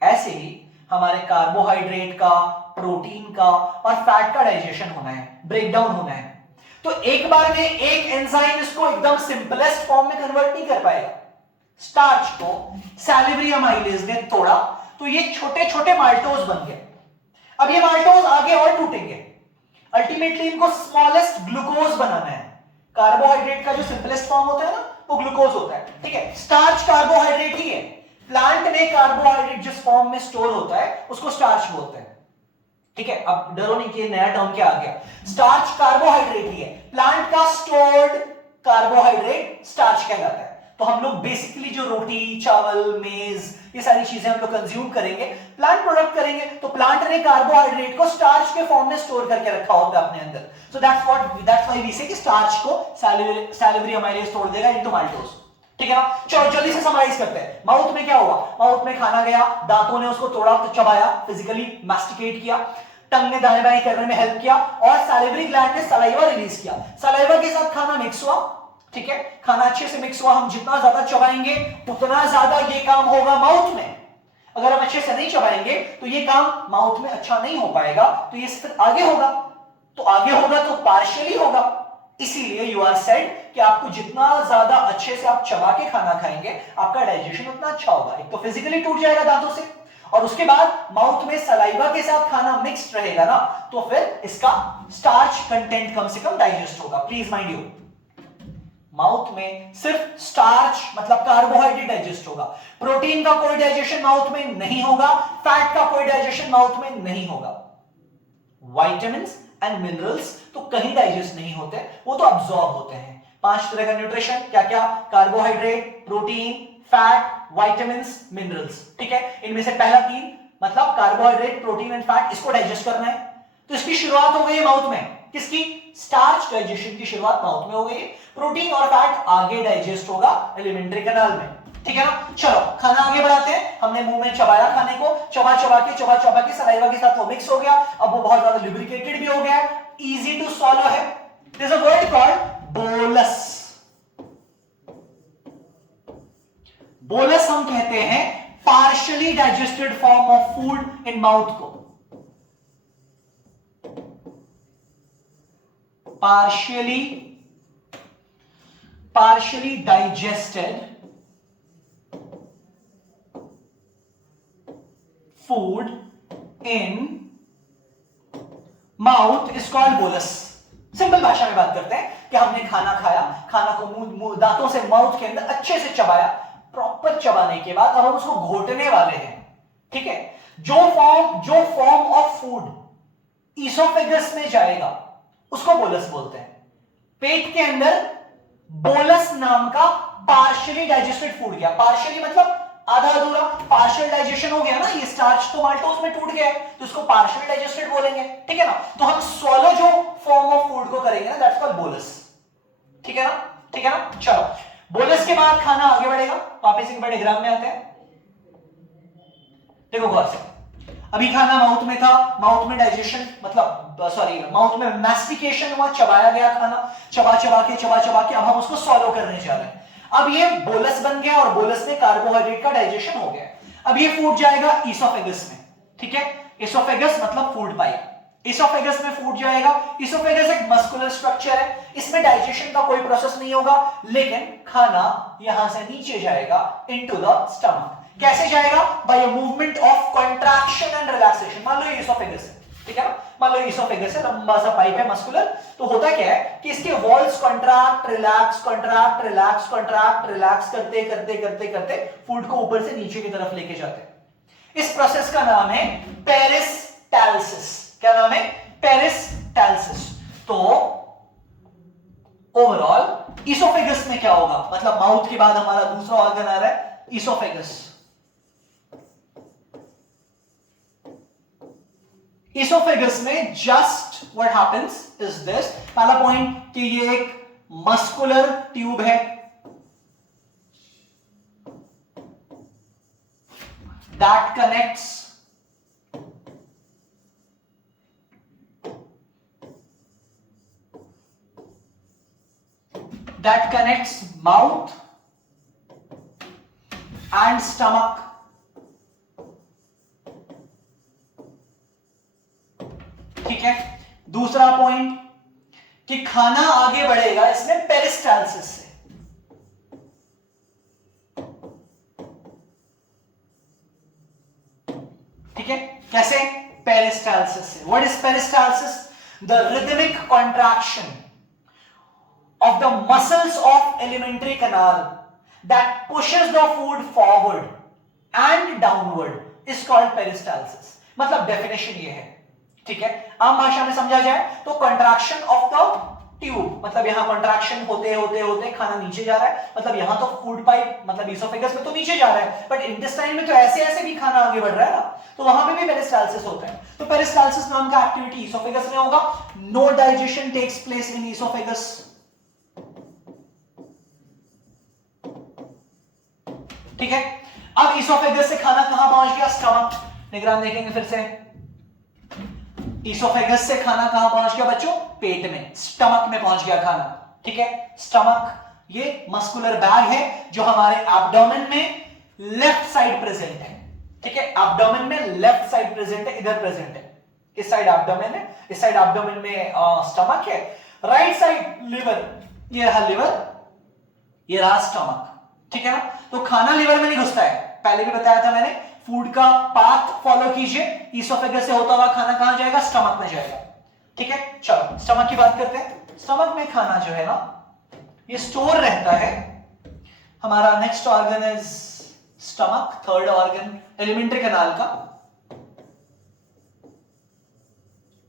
ऐसे ही हमारे कार्बोहाइड्रेट का, प्रोटीन का और फैट का डाइजेशन होना है, ब्रेकडाउन होना है। तो एक बार में एक एंजाइम इसको एकदम सिंपलेस्ट फॉर्म में कन्वर्ट नहीं कर पाएगा। स्टार्च को सैलिवरी अमाइलेज ने तोड़ा तो ये छोटे छोटे माल्टोज बन गए। अब ये माल्टोज आगे और टूटेंगे, अल्टीमेटली इनको स्मॉलेस्ट ग्लूकोज बनाना है। कार्बोहाइड्रेट का जो सिंपलेस्ट फॉर्म होता है ना वो ग्लूकोज होता है। ठीक है, स्टार्च कार्बोहाइड्रेट ही है। प्लांट में कार्बोहाइड्रेट जिस फॉर्म में स्टोर होता है उसको स्टार्च बोलते हैं। ठीक है, अब डरो नहीं कि नया टर्म क्या आ गया, स्टार्च कार्बोहाइड्रेट ही है। प्लांट का स्टोर्ड कार्बोहाइड्रेट स्टार्च कहलाता है। तो हम लोग बेसिकली जो रोटी, चावल, मेज, ये सारी चीजें हम लोग कंज्यूम करेंगे, प्लांट प्रोडक्ट करेंगे, तो प्लांट ने कार्बोहाइड्रेट को स्टार्च के फॉर्म में स्टोर करके रखा होता है अपने अंदर। सो दैट्स व्हाई वी से कि स्टार्च को सैलिवरी अमाइलेज तोड़ देगा इनटू माल्टोज। ठीक है ना, चलो जल्दी से समराइज करते हैं। माउथ में क्या हुआ? माउथ में खाना गया, दांतों ने उसको तोड़ा तो चबाया, फिजिकली मैस्टिकेट किया, टंग ने दाएं बाएं करने में हेल्प किया और सैलिवरी ग्लैंड ने सलाइवा रिलीज किया। सलाइवा के साथ खाना मिक्स हुआ। ठीक है, खाना अच्छे से मिक्स हुआ, हम जितना ज्यादा चबाएंगे उतना ज्यादा ये काम होगा माउथ में। अगर हम अच्छे से नहीं चबाएंगे तो ये काम माउथ में अच्छा नहीं हो पाएगा, तो ये सिर्फ आगे होगा, तो आगे होगा तो पार्शियली होगा। इसीलिए यू आर सेड कि आपको जितना ज्यादा अच्छे से आप चबा के खाना खाएंगे आपका डाइजेशन उतना अच्छा होगा। एक तो फिजिकली टूट जाएगा दांतों से और उसके बाद माउथ में सलाइवा के साथ खाना मिक्स्ड रहेगा ना तो फिर इसका स्टार्च कंटेंट कम से कम डाइजेस्ट होगा। प्लीज माइंड यू, माउथ में सिर्फ स्टार्च मतलब कार्बोहाइड्रेट डाइजेस्ट होगा, प्रोटीन का कोई डाइजेशन माउथ में नहीं होगा, फैट का कोई डाइजेशन माउथ में नहीं होगा। विटामिन्स एंड मिनरल्स तो कहीं डाइजेस्ट नहीं होते, वो तो अब्सॉर्ब होते हैं। 5 तरह का न्यूट्रिशन क्या क्या? Carbohydrate, protein, fat, vitamins, minerals. ठीक है, इनमें से पहला 3 मतलब कार्बोहाइड्रेट, प्रोटीन एंड फैट, इसको डाइजेस्ट करना है। तो इसकी शुरुआत हो गई है माउथ में, किसकी? स्टार्च डाइजेशन की शुरुआत माउथ में हो गई है। प्रोटीन और फैट आगे डाइजेस्ट होगा एलिमेंट्री कैनाल में। ठीक है ना, चलो खाना आगे बढ़ाते हैं। हमने मुंह में चबाया खाने को, चबा चबा के सलाइवा के साथ वो मिक्स हो गया, अब वो बहुत ज्यादा लुब्रिकेटेड भी हो गया, इजी टू स्वॉलो है। There is a word called bolus. Bolus हम कहते हैं partially digested form of food in mouth को। partially digested food in mouth is called bolus। Simple भाषा में बात करते हैं कि हमने खाना खाया, खाना को मुंह दांतों से माउथ के अंदर अच्छे से चबाया, प्रॉपर चबाने के बाद अब हम उसको घोटने वाले हैं। ठीक है, जो फॉर्म ऑफ फूड ईसोफेगस में जाएगा उसको बोलस बोलते हैं। पेट के अंदर बोलस नाम का पार्शियली डाइजेस्टेड फूड गया। पार्शियली मतलब आधा अधूरा, पार्शियल डाइजेशन हो गया ना, ये स्टार्च तो माल्टोज में टूट गया तो इसको पार्शियल डाइजेस्टेड बोलेंगे। ठीक है ना, तो हम स्वॉलो जो फॉर्म ऑफ फूड को करेंगे ना दैट्स कॉल्ड बोलस। ठीक है ना, चलो बोलस के बाद खाना आगे बढ़ेगा। वापस एक बड़े ग्राम में आते हैं। देखो गौर से, अभी खाना माउथ में था, माउथ में डाइजेशन मतलब सॉरी माउथ में मैस्टिकेशन हुआ, चबाया गया खाना, चबा चबा के अब हम उसको सॉलो करने जा रहे हैं। अब ये बोलस बन गया और बोलस में कार्बोहाइड्रेट का डाइजेशन हो गया। अब ये फूड जाएगा ईसोफेगस में, ठीक है। ईसोफेगस मतलब फूड पाइप, ईसोफेगस में फूड जाएगा। ईसोफेगस एक मस्कुलर स्ट्रक्चर है, इसमें डाइजेशन का कोई प्रोसेस नहीं होगा, लेकिन खाना यहां से नीचे जाएगा इनटू द स्टमक। कैसे जाएगा? By a movement of contraction and relaxation. मान लो ये ईसोफेगस है, ठीक है ना, मान लो ईसोफेगस है, लंबा सा पाइप है मस्कुलर, तो होता क्या है कि इसके walls contract relax contract relax contract relax करते करते करते करते फूड को ऊपर से नीचे की तरफ लेके जाते हैं। इस प्रोसेस का नाम है पेरिस्टालसिस। क्या नाम है? पेरिस्टालसिस। तो ओवरऑल ईसोफेगस में क्या होगा, मतलब माउथ के बाद हमारा दूसरा ऑर्गन आ रहा है ईसोफेगस। ईसोफेगस में just what happens is this, पहला पॉइंट कि ये एक मस्कुलर ट्यूब है that connects mouth and stomach. ठीक है। दूसरा पॉइंट कि खाना आगे बढ़ेगा इसमें पेरिस्टालसिस से। ठीक है, कैसे? पेरिस्टालसिस से। What is peristalsis? The rhythmic contraction of the muscles of alimentary canal that pushes the food forward and downward is called peristalsis। मतलब डेफिनेशन ये है, ठीक है। आम भाषा में समझा जाए तो कंट्रैक्शन ऑफ द ट्यूब, मतलब यहां कंट्रैक्शन होते होते होते खाना नीचे जा रहा है, मतलब यहां तो फूड पाइप मतलब ईसोफेगस में तो नीचे जा रहा है, बट इंटेस्टाइन में तो ऐसे ऐसे भी खाना आगे बढ़ रहा है ना, तो वहां पे भी पेरिस्टालसिस होता है। तो पेरिस्टालसिस नाम का एक्टिविटी ईसोफेगस में होगा। No digestion takes place in oesophagus. ठीक है। अब ईसोफेगस से खाना कहां पहुंच गया? स्टमक। निगरान देखेंगे फिर से, ईसोफेगस से खाना कहां पहुंच गया बच्चों? पेट में, स्टमक में पहुंच गया खाना। ठीक है। स्टमक ये मस्कुलर बैग है जो हमारे एब्डोमेन में लेफ्ट साइड प्रेजेंट है। ठीक है, एब्डोमेन में लेफ्ट साइड प्रेजेंट है, इधर प्रेजेंट है, इस साइड एब्डोमेन है, इस साइड एब्डोमेन में स्टमक है, राइट साइड लिवर, ये रहा लिवर, ये रहा स्टमक। ठीक है ना। तो खाना लिवर में नहीं घुसता है, पहले भी बताया था मैंने, फूड का पाथ फॉलो कीजिए, ईसोफेगस से होता हुआ खाना कहां जाएगा? स्टमक में जाएगा। ठीक है, चलो स्टमक की बात करते हैं। स्टमक में खाना जो है ना ये स्टोर रहता है। हमारा next organ is stomach, third organ alimentary canal का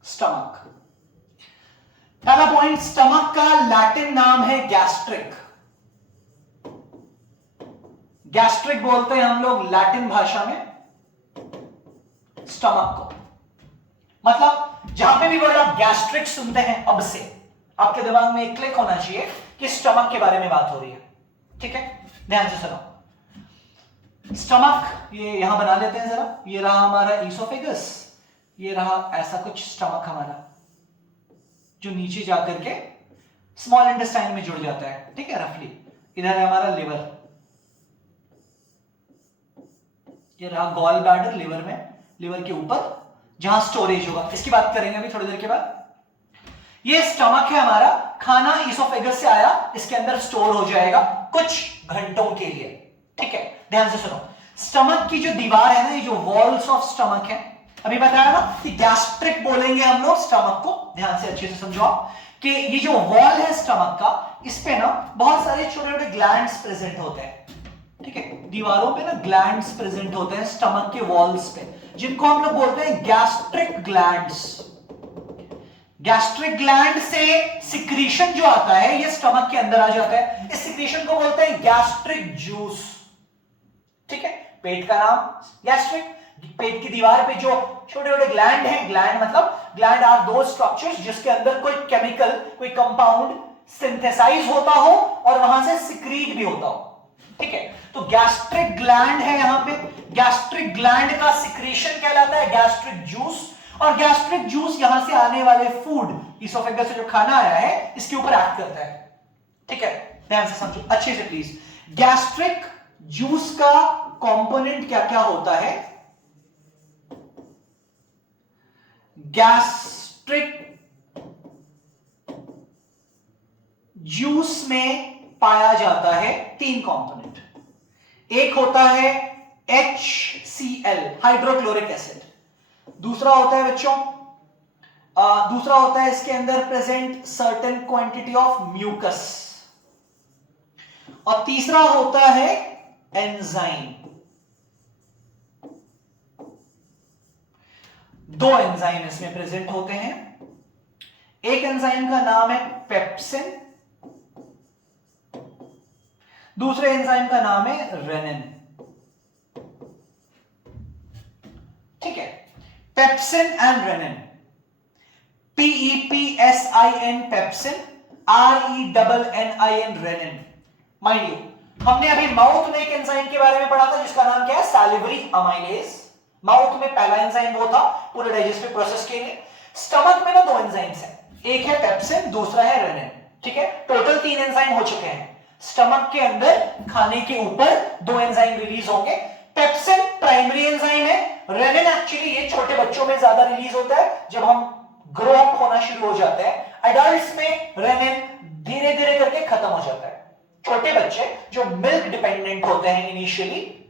स्टमक। पहला पॉइंट, स्टमक का लैटिन नाम है गैस्ट्रिक। गैस्ट्रिक बोलते हैं हम लोग लैटिन भाषा में स्टमक को। मतलब जहां पे भी वर्ड आप गैस्ट्रिक सुनते हैं, अब से आपके दिमाग में एक क्लिक होना चाहिए कि स्टमक के बारे में बात हो रही है। ठीक है, ध्यान से सुनो। स्टमक ये यहां बना लेते हैं जरा, ये रहा हमारा ईसोफेगस, ये रहा ऐसा कुछ स्टमक हमारा जो नीचे जाकर के स्मॉल इंटेस्टाइन में जुड़ जाता है। ठीक है, रफली इधर है हमारा लिवर, ये रहा गॉल ब्लैडर लिवर में, लिवर के ऊपर जहां स्टोरेज होगा, इसकी बात करेंगे अभी थोड़ी देर के बाद। ये स्टमक है हमारा, खाना ईसोफेगस से आया, इसके अंदर स्टोर हो जाएगा कुछ घंटों के लिए। ठीक है, ध्यान से सुनो। स्टमक की जो दीवार है ना, ये जो वॉल्स ऑफ स्टमक है, अभी बताया ना कि गैस्ट्रिक बोलेंगे हम लोग स्टमक को, ध्यान से अच्छे से समझो कि ये जो वॉल है स्टमक का, इस पे ना बहुत सारे छोटे छोटे ग्लैंड्स प्रेजेंट होते हैं। ठीक है, दीवारों पे ना ग्लैंड्स प्रेजेंट होते हैं स्टमक के वॉल्स पे, जिनको हम लोग बोलते हैं गैस्ट्रिक ग्लैंड्स। गैस्ट्रिक ग्लैंड से सिक्रीशन जो आता है ये स्टमक के अंदर आ जाता है, इस सिक्रीशन को बोलते हैं गैस्ट्रिक जूस। ठीक है, पेट का नाम गैस्ट्रिक, पेट की दीवार पे जो छोटे छोटे ग्लैंड हैं, ग्लैंड मतलब ग्लैंड आर दो स्ट्रक्चर्स जिसके अंदर कोई केमिकल, कोई कंपाउंड सिंथेसाइज होता हो और वहां से सिक्रीट भी होता हो। ठीक है, तो गैस्ट्रिक ग्लैंड है यहां पे, गैस्ट्रिक ग्लैंड का सिक्रेशन कहलाता है गैस्ट्रिक जूस, और गैस्ट्रिक जूस यहां से आने वाले फूड, इसोफेगस से जो खाना आया है इसके ऊपर एक्ट करता है। ठीक है, ध्यान से समझो अच्छे से प्लीज। गैस्ट्रिक जूस का कंपोनेंट क्या क्या होता है? गैस्ट्रिक जूस में पाया जाता है 3 कंपोनेंट। एक होता है HCl, हाइड्रोक्लोरिक एसिड। दूसरा होता है बच्चों, दूसरा होता है इसके अंदर present certain quantity of mucus, और तीसरा होता है एंजाइम। 2 एंजाइम इसमें प्रेजेंट होते हैं। एक एंजाइम का नाम है पेप्सिन, दूसरे एंजाइम का नाम है रेनिन। ठीक है, pepsin and rennin, PEPSIN pepsin, RENNIN rennin. Mind you, हमने अभी माउथ में एक एंजाइम के बारे में पढ़ा था जिसका नाम क्या है? Salivary amylase. माउथ में पहला एंजाइम वो था पूरे डाइजेस्टिव प्रोसेस के लिए। स्टमक में ना 2 एंजाइम्स हैं, एक है पेप्सिन, दूसरा है रेनिन। ठीक है, टोटल 3 एंजाइम हो चुके हैं। स्टमक के अंदर खाने के ऊपर 2 एंजाइम रिलीज होंगे। पेप्सिन प्राइमरी एंजाइम है, रेनिन एक्चुअली ये छोटे बच्चों में ज्यादा रिलीज होता है जब हम ग्रो अप होना शुरू हो जाते हैं। एडल्ट्स में रेनिन धीरे धीरे करके खत्म हो जाता है। छोटे बच्चे जो मिल्क डिपेंडेंट होते हैं इनिशियली,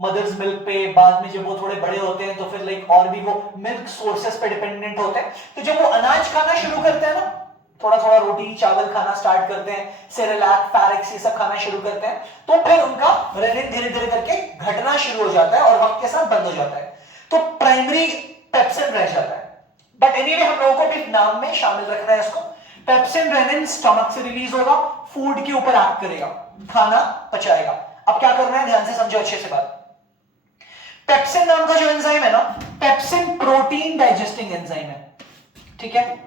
मदर्स मिल्क पे, बाद में जब वो थोड़े बड़े होते हैं तो फिर लाइक और भी वो मिल्क सोर्सेस पे डिपेंडेंट होते हैं, तो जब वो अनाज खाना शुरू करते हैं ना, थोड़ा थोड़ा रोटी चावल खाना स्टार्ट करते हैं, सेरेलैक फैरेक्स ये सब खाना शुरू करते हैं, तो फिर उनका रेनिन धीरे धीरे करके घटना शुरू हो जाता है और वक्त के साथ बंद हो जाता है, तो प्राइमरी पेप्सिन रह जाता है। बट एनीवे हम लोगों को भी नाम में शामिल रखना है इसको। पेप्सिन रेनिन स्टमक से रिलीज होगा, फूड के ऊपर एक्ट करेगा, खाना पचाएगा। अब क्या करना है, ध्यान से समझो अच्छे से बात। पेप्सिन नाम का जो एंजाइम है ना, पेप्सिन प्रोटीन डाइजेस्टिंग एंजाइम है। ठीक है,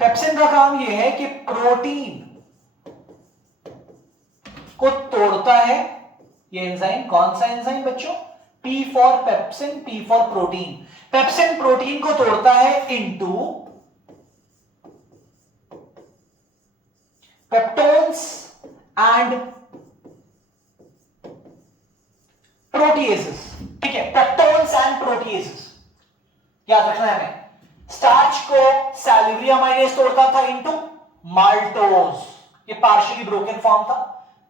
पेप्सिन का काम यह है कि प्रोटीन को तोड़ता है ये एंजाइम। कौन सा एंजाइम बच्चों? P for pepsin, P for protein. Pepsin protein को तोड़ता है इनटू पेप्टोन्स एंड प्रोटीएसेस। ठीक है, पेप्टोन्स एंड प्रोटीएसेस याद रखना है हमें। स्टार्च को सैलिवरी अमाइलेज तोड़ता था इनटू माल्टोज, ये पार्शियली ब्रोकन फॉर्म था।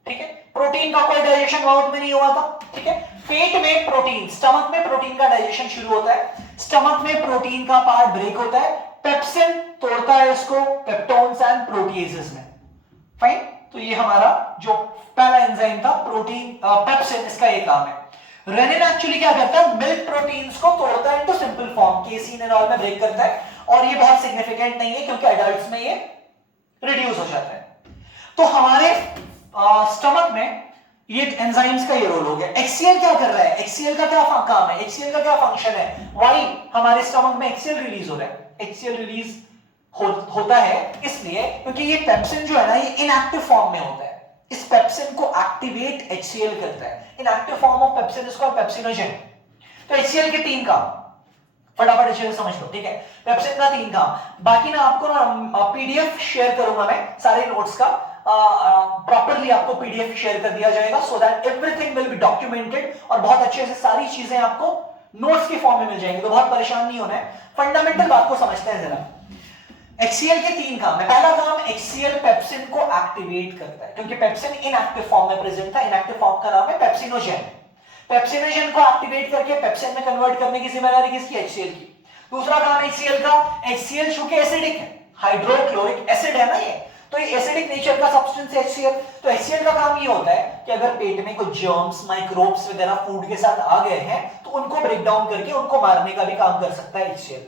ठीक है, प्रोटीन का कोई डाइजेशन माउथ में नहीं हुआ था। ठीक है, पेट में प्रोटीन, स्टमक में प्रोटीन का डाइजेशन शुरू होता है, स्टमक में प्रोटीन का पार्ट ब्रेक होता है, पेप्सिन तोड़ता है इसको पेप्टोन्स एंड प्रोटीएसेस में। फाइन, तो ये हमारा जो पहला एंजाइम था प्रोटीन पेप्सिन, इसका ये काम है। रेनिन एक्चुअली क्या करता है? मिल्क प्रोटीन्स को तोड़ता है into simple form, casein and all में ब्रेक करता है, और ये बहुत सिग्निफिकेंट नहीं है क्योंकि एडल्ट्स में ये रिड्यूस हो जाता है। तो हमारे स्टमक में ये एंजाइम्स का ये रोल हो गया। HCl क्या कर रहा है? HCl का क्या काम है? HCl का क्या फंक्शन है? वाई हमारे स्टमक में HCl रिलीज हो रहा है? HCl रिलीज होता है इसलिए क्योंकि ये पेप्सिन जो है ना, ये इनएक्टिव फॉर्म में होता है। इस पेप्सिन को एक्टिवेट HCl करता है। Inactive form of pepsin is called pepsinogen. तो HCl के 3 काम, फटाफट अच्छे से समझ लो। ठीक है, पेप्सिन का 3 काम। बाकी ना आपको ना PDF शेयर करूंगा मैं सारे नोट्स का, प्रॉपरली आपको PDF शेयर कर दिया जाएगा, so that everything will be documented, और बहुत अच्छे से सारी चीजें आपको नोट्स के फॉर्म में मिल जाएंगी, तो बहुत परेशान नहीं होना है। फंडामेंटल बात को समझते हैं जरा। HCl के 3 काम है। पहला काम, HCl पेप्सिन को एक्टिवेट करता है, क्योंकि पेप्सिन इनएक्टिव फॉर्म में प्रेजेंट था। इनएक्टिव फॉर्म का नाम है पेप्सिनोजेन। पेप्सिनोजेन को एक्टिवेट करके पेप्सिन में कन्वर्ट करने की जिम्मेदारी किसकी? HCl की। दूसरा काम HCl का, HCl चूंकि एसिडिक है, हाइड्रोक्लोरिक एसिड है ना ये, तो ये एसिडिक नेचर का सब्सटेंस है HCl। तो HCl का काम ये होता है कि अगर पेट में कुछ जर्म्स, माइक्रोब्स वगैरह फूड के साथ आ गए हैं तो उनको ब्रेक डाउन करके उनको मारने का भी काम कर सकता है HCl।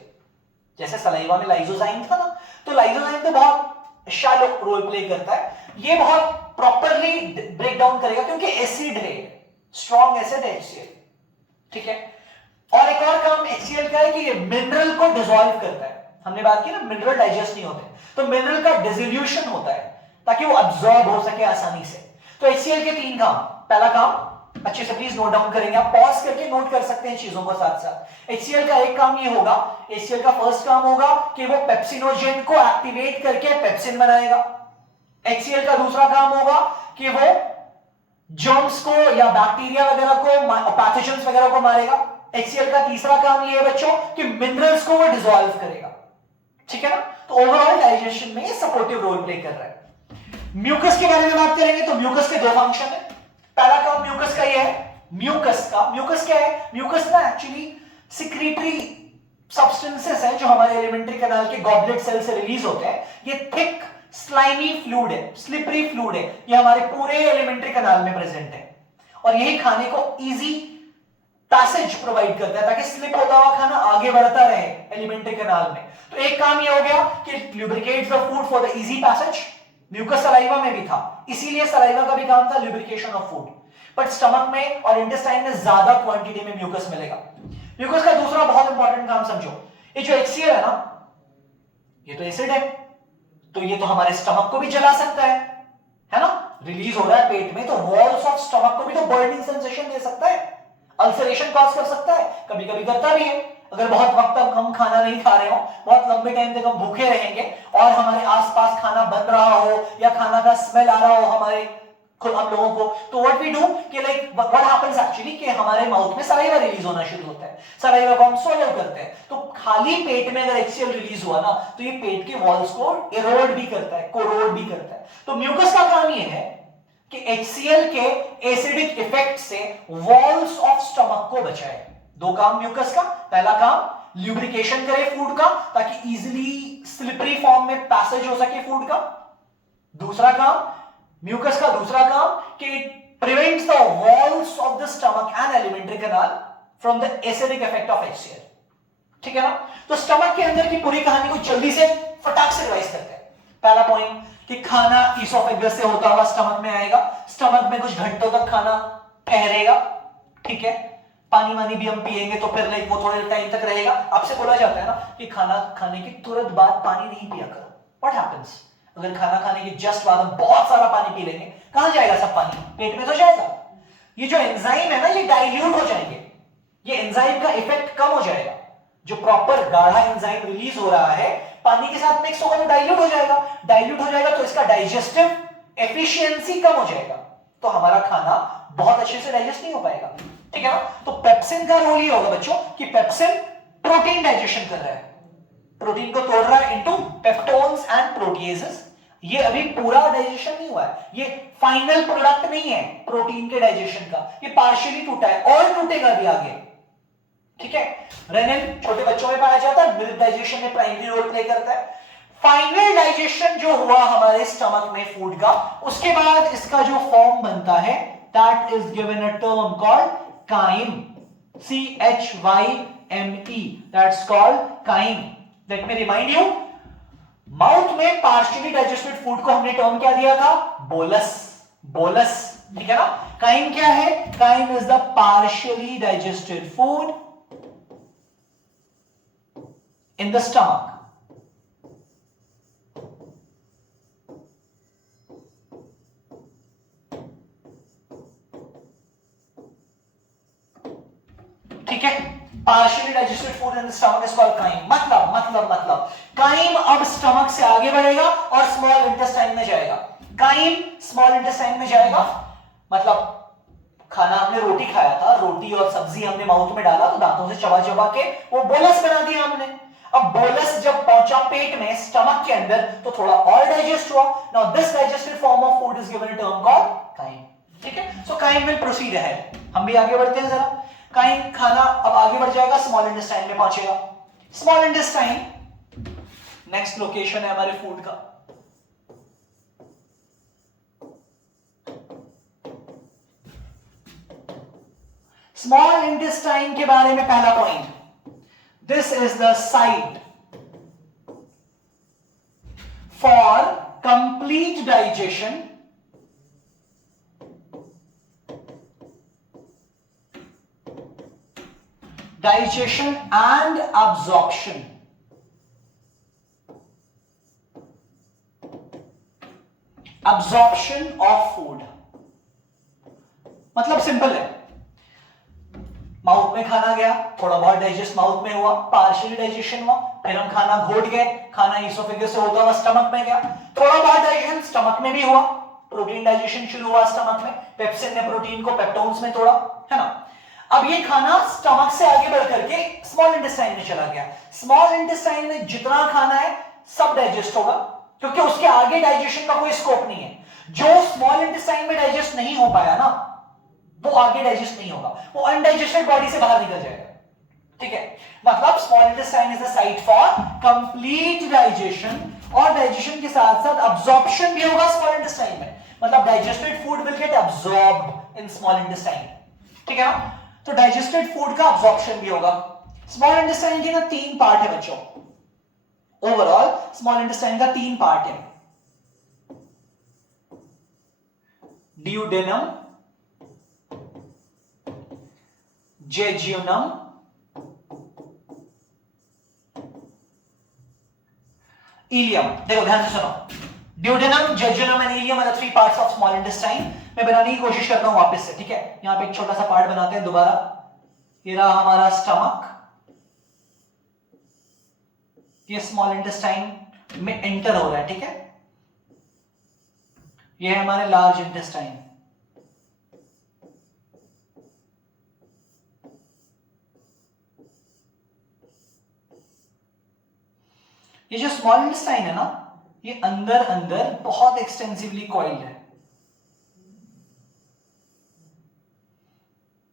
जैसे सलाइवा में लाइसोजाइम था ना, तो लाइसोजाइम तो बहुत शैलो रोल प्ले करता है, ये बहुत प्रॉपरली ब्रेक डाउन करेगा क्योंकि एसिड है, स्ट्रॉन्ग एसिड है HCl। ठीक है, और एक और काम HCl का है कि ये मिनरल को डिसॉल्व करता है। हमने बात की ना, मिनरल डाइजेस्ट नहीं होते, तो मिनरल का डिसोल्यूशन होता है ताकि वो अब्सॉर्ब हो सके आसानी से। तो HCl के 3 काम। पहला काम अच्छे से प्लीज नोट डाउन करेंगे, आप पॉज करके नोट कर सकते हैं चीजों को साथ साथ। HCl का एक काम ये होगा, HCl का फर्स्ट काम होगा कि वो पेप्सिनोजेन को एक्टिवेट करके पेप्सिन बनाएगा। HCl का दूसरा काम होगा कि वो जर्म्स को या बैक्टीरिया वगैरह को, पैथोजेंस वगैरह को मारेगा। HCl का तीसरा काम ये है बच्चों कि मिनरल्स को वो डिसॉल्व करेगा। ठीक है ना? तो ओवरऑल डाइजेशन में ये सपोर्टिव रोल प्ले कर रहा है। म्यूकस के बारे में बात करेंगे तो म्यूकस के 2 फंक्शन है। पहला काम म्यूकस का ये है, म्यूकस क्या है? म्यूकस ना एक्चुअली सिक्रीटरी सब्सटेंसेस है जो हमारे एलिमेंट्री कैनाल के गॉबलेट सेल से रिलीज होते हैं। ये थिक स्लाइमी फ्लूइड है, स्लिपरी फ्लूइड है, ये हमारे पूरे एलिमेंट्री कैनाल में प्रेजेंट है और यही खाने को इजी पैसेज प्रोवाइड करता है ताकि स्लिप होता हुआ खाना आगे बढ़ता रहे एलिमेंट्री कैनाल में। तो एक काम ये हो गया कि lubricates the food for the easy passage. Mucus saliva में भी था, इसीलिए सलाइवा का भी काम था lubrication of food. But stomach में और इंटेस्टाइन में ज्यादा क्वांटिटी में म्यूकस मिलेगा। म्यूकस का दूसरा बहुत इंपॉर्टेंट काम समझो, ये जो HCl है ना, ये तो एसिड है, तो ये तो हमारे स्टमक को भी जला सकता है ना? रिलीज हो रहा है पेट में, तो वॉल्स ऑफ स्टमक को भी तो बर्निंग सेंसेशन दे सकता है, अल्सरेशन कॉज कर सकता है, कभी कभी करता भी है। अगर बहुत वक्त तक हम खाना नहीं खा रहे हो, बहुत लंबे टाइम तक हम भूखे रहेंगे और हमारे आसपास खाना बन रहा हो या खाना का स्मेल आ रहा हो हमारे खुद हम लोगों को, तो व्हाट वी डू कि लाइक व्हाट हैपेंस एक्चुअली कि हमारे माउथ में सलाइवा रिलीज होना शुरू होता है। सलाइवा को हम स्वॉलो करते हैं, तो खाली पेट में अगर HCl रिलीज हुआ ना तो ये पेट के वॉल्स को इरोड भी करता है, कोरोड भी करता है। तो म्यूकस का काम ये है कि HCl के एसिडिक इफेक्ट से वॉल्स ऑफ स्टमक को बचाए। 2 काम म्यूकस का, पहला काम ल्यूब्रिकेशन करे फूड का ताकि इजीली स्लिपरी फॉर्म में पैसेज हो सके फूड का। दूसरा काम म्यूकस का दूसरा काम कि it prevents the walls of the stomach and alimentary canal from the acidic effect of HCl। ठीक है ना? तो स्टमक के अंदर की पूरी कहानी को जल्दी से फटाक से रिवाइज करते हैं। पहला पॉइंट कि खाना ईसोफेगस से होता हुआ स्टमक में आएगा, स्टमक में कुछ घंटों तक खाना ठहरेगा। ठीक है, पानी वानी भी हम पिएंगे तो फिर लाइक वो थोड़े टाइम तक रहेगा। आपसे बोला जाता है ना कि खाना खाने के तुरंत बाद पानी नहीं पिया करो। व्हाट हैपेंस अगर खाना खाने के जस्ट बाद हम बहुत सारा पानी पी लेंगे, कहां जाएगा सब पानी? पेट में तो जाएगा। ये जो एंजाइम है ना, ये डाइल्यूट हो जाएंगे, ये एंजाइम का इफेक्ट कम हो जाएगा। जो प्रॉपर गाढ़ा एंजाइम रिलीज हो रहा है पानी के साथ मिक्स होगा तो डाइल्यूट हो जाएगा। डाइल्यूट हो जाएगा तो इसका डाइजेस्टिव एफिशिएंसी कम हो जाएगा, तो हमारा खाना बहुत अच्छे से डाइजेस्ट नहीं हो पाएगा। ठीक है ना? तो पेप्सिन का रोल ये होगा बच्चों कि पेप्सिन प्रोटीन डाइजेशन कर रहा है, प्रोटीन को तोड़ रहा है इनटू पेप्टोन्स एंड प्रोटीएजेस। ये अभी पूरा डाइजेशन नहीं हुआ है, ये फाइनल प्रोडक्ट नहीं है प्रोटीन के डाइजेशन का, ये पार्शियली टूटा है और टूटेगा भी आगे। ठीक है, रेनिन छोटे बच्चों में पाया जाता है, मिल्क डाइजेशन में प्राइमरी रोल प्ले करता है। फाइनल डाइजेशन जो हुआ हमारे स्टमक में फूड का, उसके बाद इसका जो फॉर्म बनता है that is given a term called crime, CHYME, that's called crime. Let me remind you, mouth में पार्शियली डाइजेस्टेड फूड को हमने टर्म क्या दिया था? बोलस। बोलस, ठीक है ना? काइम क्या है? Chyme is the partially digested food in the stomach. ठीक है, partially digested food in the stomach is called chyme। मतलब काइम अब स्टमक से आगे बढ़ेगा और स्मॉल इंटेस्टाइन में जाएगा। काइम स्मॉल इंटेस्टाइन में जाएगा, मतलब खाना हमने रोटी खाया था, रोटी और सब्जी हमने माउथ में डाला तो दांतों से चबा चबा के वो बोलस बना दिया हमने। अब बोलस जब पहुंचा पेट में स्टमक के अंदर तो थोड़ा और डाइजेस्ट हुआ। Now this digested form of food is given a term called crime. ठीक है, सो काइम विल प्रोसीड अहेड। हम भी आगे बढ़ते हैं जरा। काइम खाना अब आगे बढ़ जाएगा, स्मॉल इंटेस्टाइन में पहुंचेगा। स्मॉल इंटेस्टाइन नेक्स्ट लोकेशन है हमारे फूड का। स्मॉल इंटेस्टाइन के बारे में पहला point, this is the site for complete digestion and absorption of food। मतलब सिंपल है, माउथ में खाना गया, थोड़ा बहुत डाइजेस्ट माउथ में हुआ, पार्शियली डाइजेशन हुआ, फिर हम खाना घोट गए, खाना इसोफेगस से होता हुआ स्टमक में गया, थोड़ा बहुत डाइजेशन स्टमक में भी हुआ, प्रोटीन डाइजेशन शुरू हुआ स्टमक में, पेप्सिन ने प्रोटीन को पेप्टोन्स में तोड़ा, है ना। अब ये खाना स्टमक से आगे बढ़ करके स्मॉल इंटेस्टाइन में चला गया। स्मॉल इंटेस्टाइन में जितना खाना है सब डाइजेस्ट होगा, क्योंकि उसके आगे डाइजेशन का कोई स्कोप नहीं है। जो स्मॉल इंटेस्टाइन में डाइजेस्ट नहीं हो पाया ना, वो आगे डाइजेस्ट नहीं होगा, वो अनडाइजेस्टेड बॉडी से बाहर निकल जाएगा, ठीक है। मतलब small intestine is a site for complete digestion, और डाइजेशन के साथ साथ अब्जॉर्प्शन भी होगा स्मॉल इंटेस्टाइन में, मतलब digested food will get absorbed in small intestine, ठीक है ना। तो डाइजेस्टेड फूड का अब्जॉर्प्शन भी होगा। स्मॉल इंटेस्टाइन के ना 3 पार्ट है बच्चों, ओवरऑल स्मॉल इंटेस्टाइन का 3 पार्ट है, ड्यूडेनम, जेजुनम, इलियम। देखो ध्यान से सुनो, duodenum, jejunum and ileum are the 3 parts of small intestine. मैं बनाने की कोशिश करता हूं वापस से, ठीक है। यहां पे एक छोटा सा पार्ट बनाते हैं दोबारा। ये रहा हमारा स्टमक, ये स्मॉल इंटेस्टाइन में एंटर हो रहा है, ठीक है। ये है हमारे लार्ज इंटेस्टाइन, ये जो स्मॉल इंटेस्टाइन है ना, ये अंदर अंदर बहुत एक्सटेंसिवली कॉइल्ड है,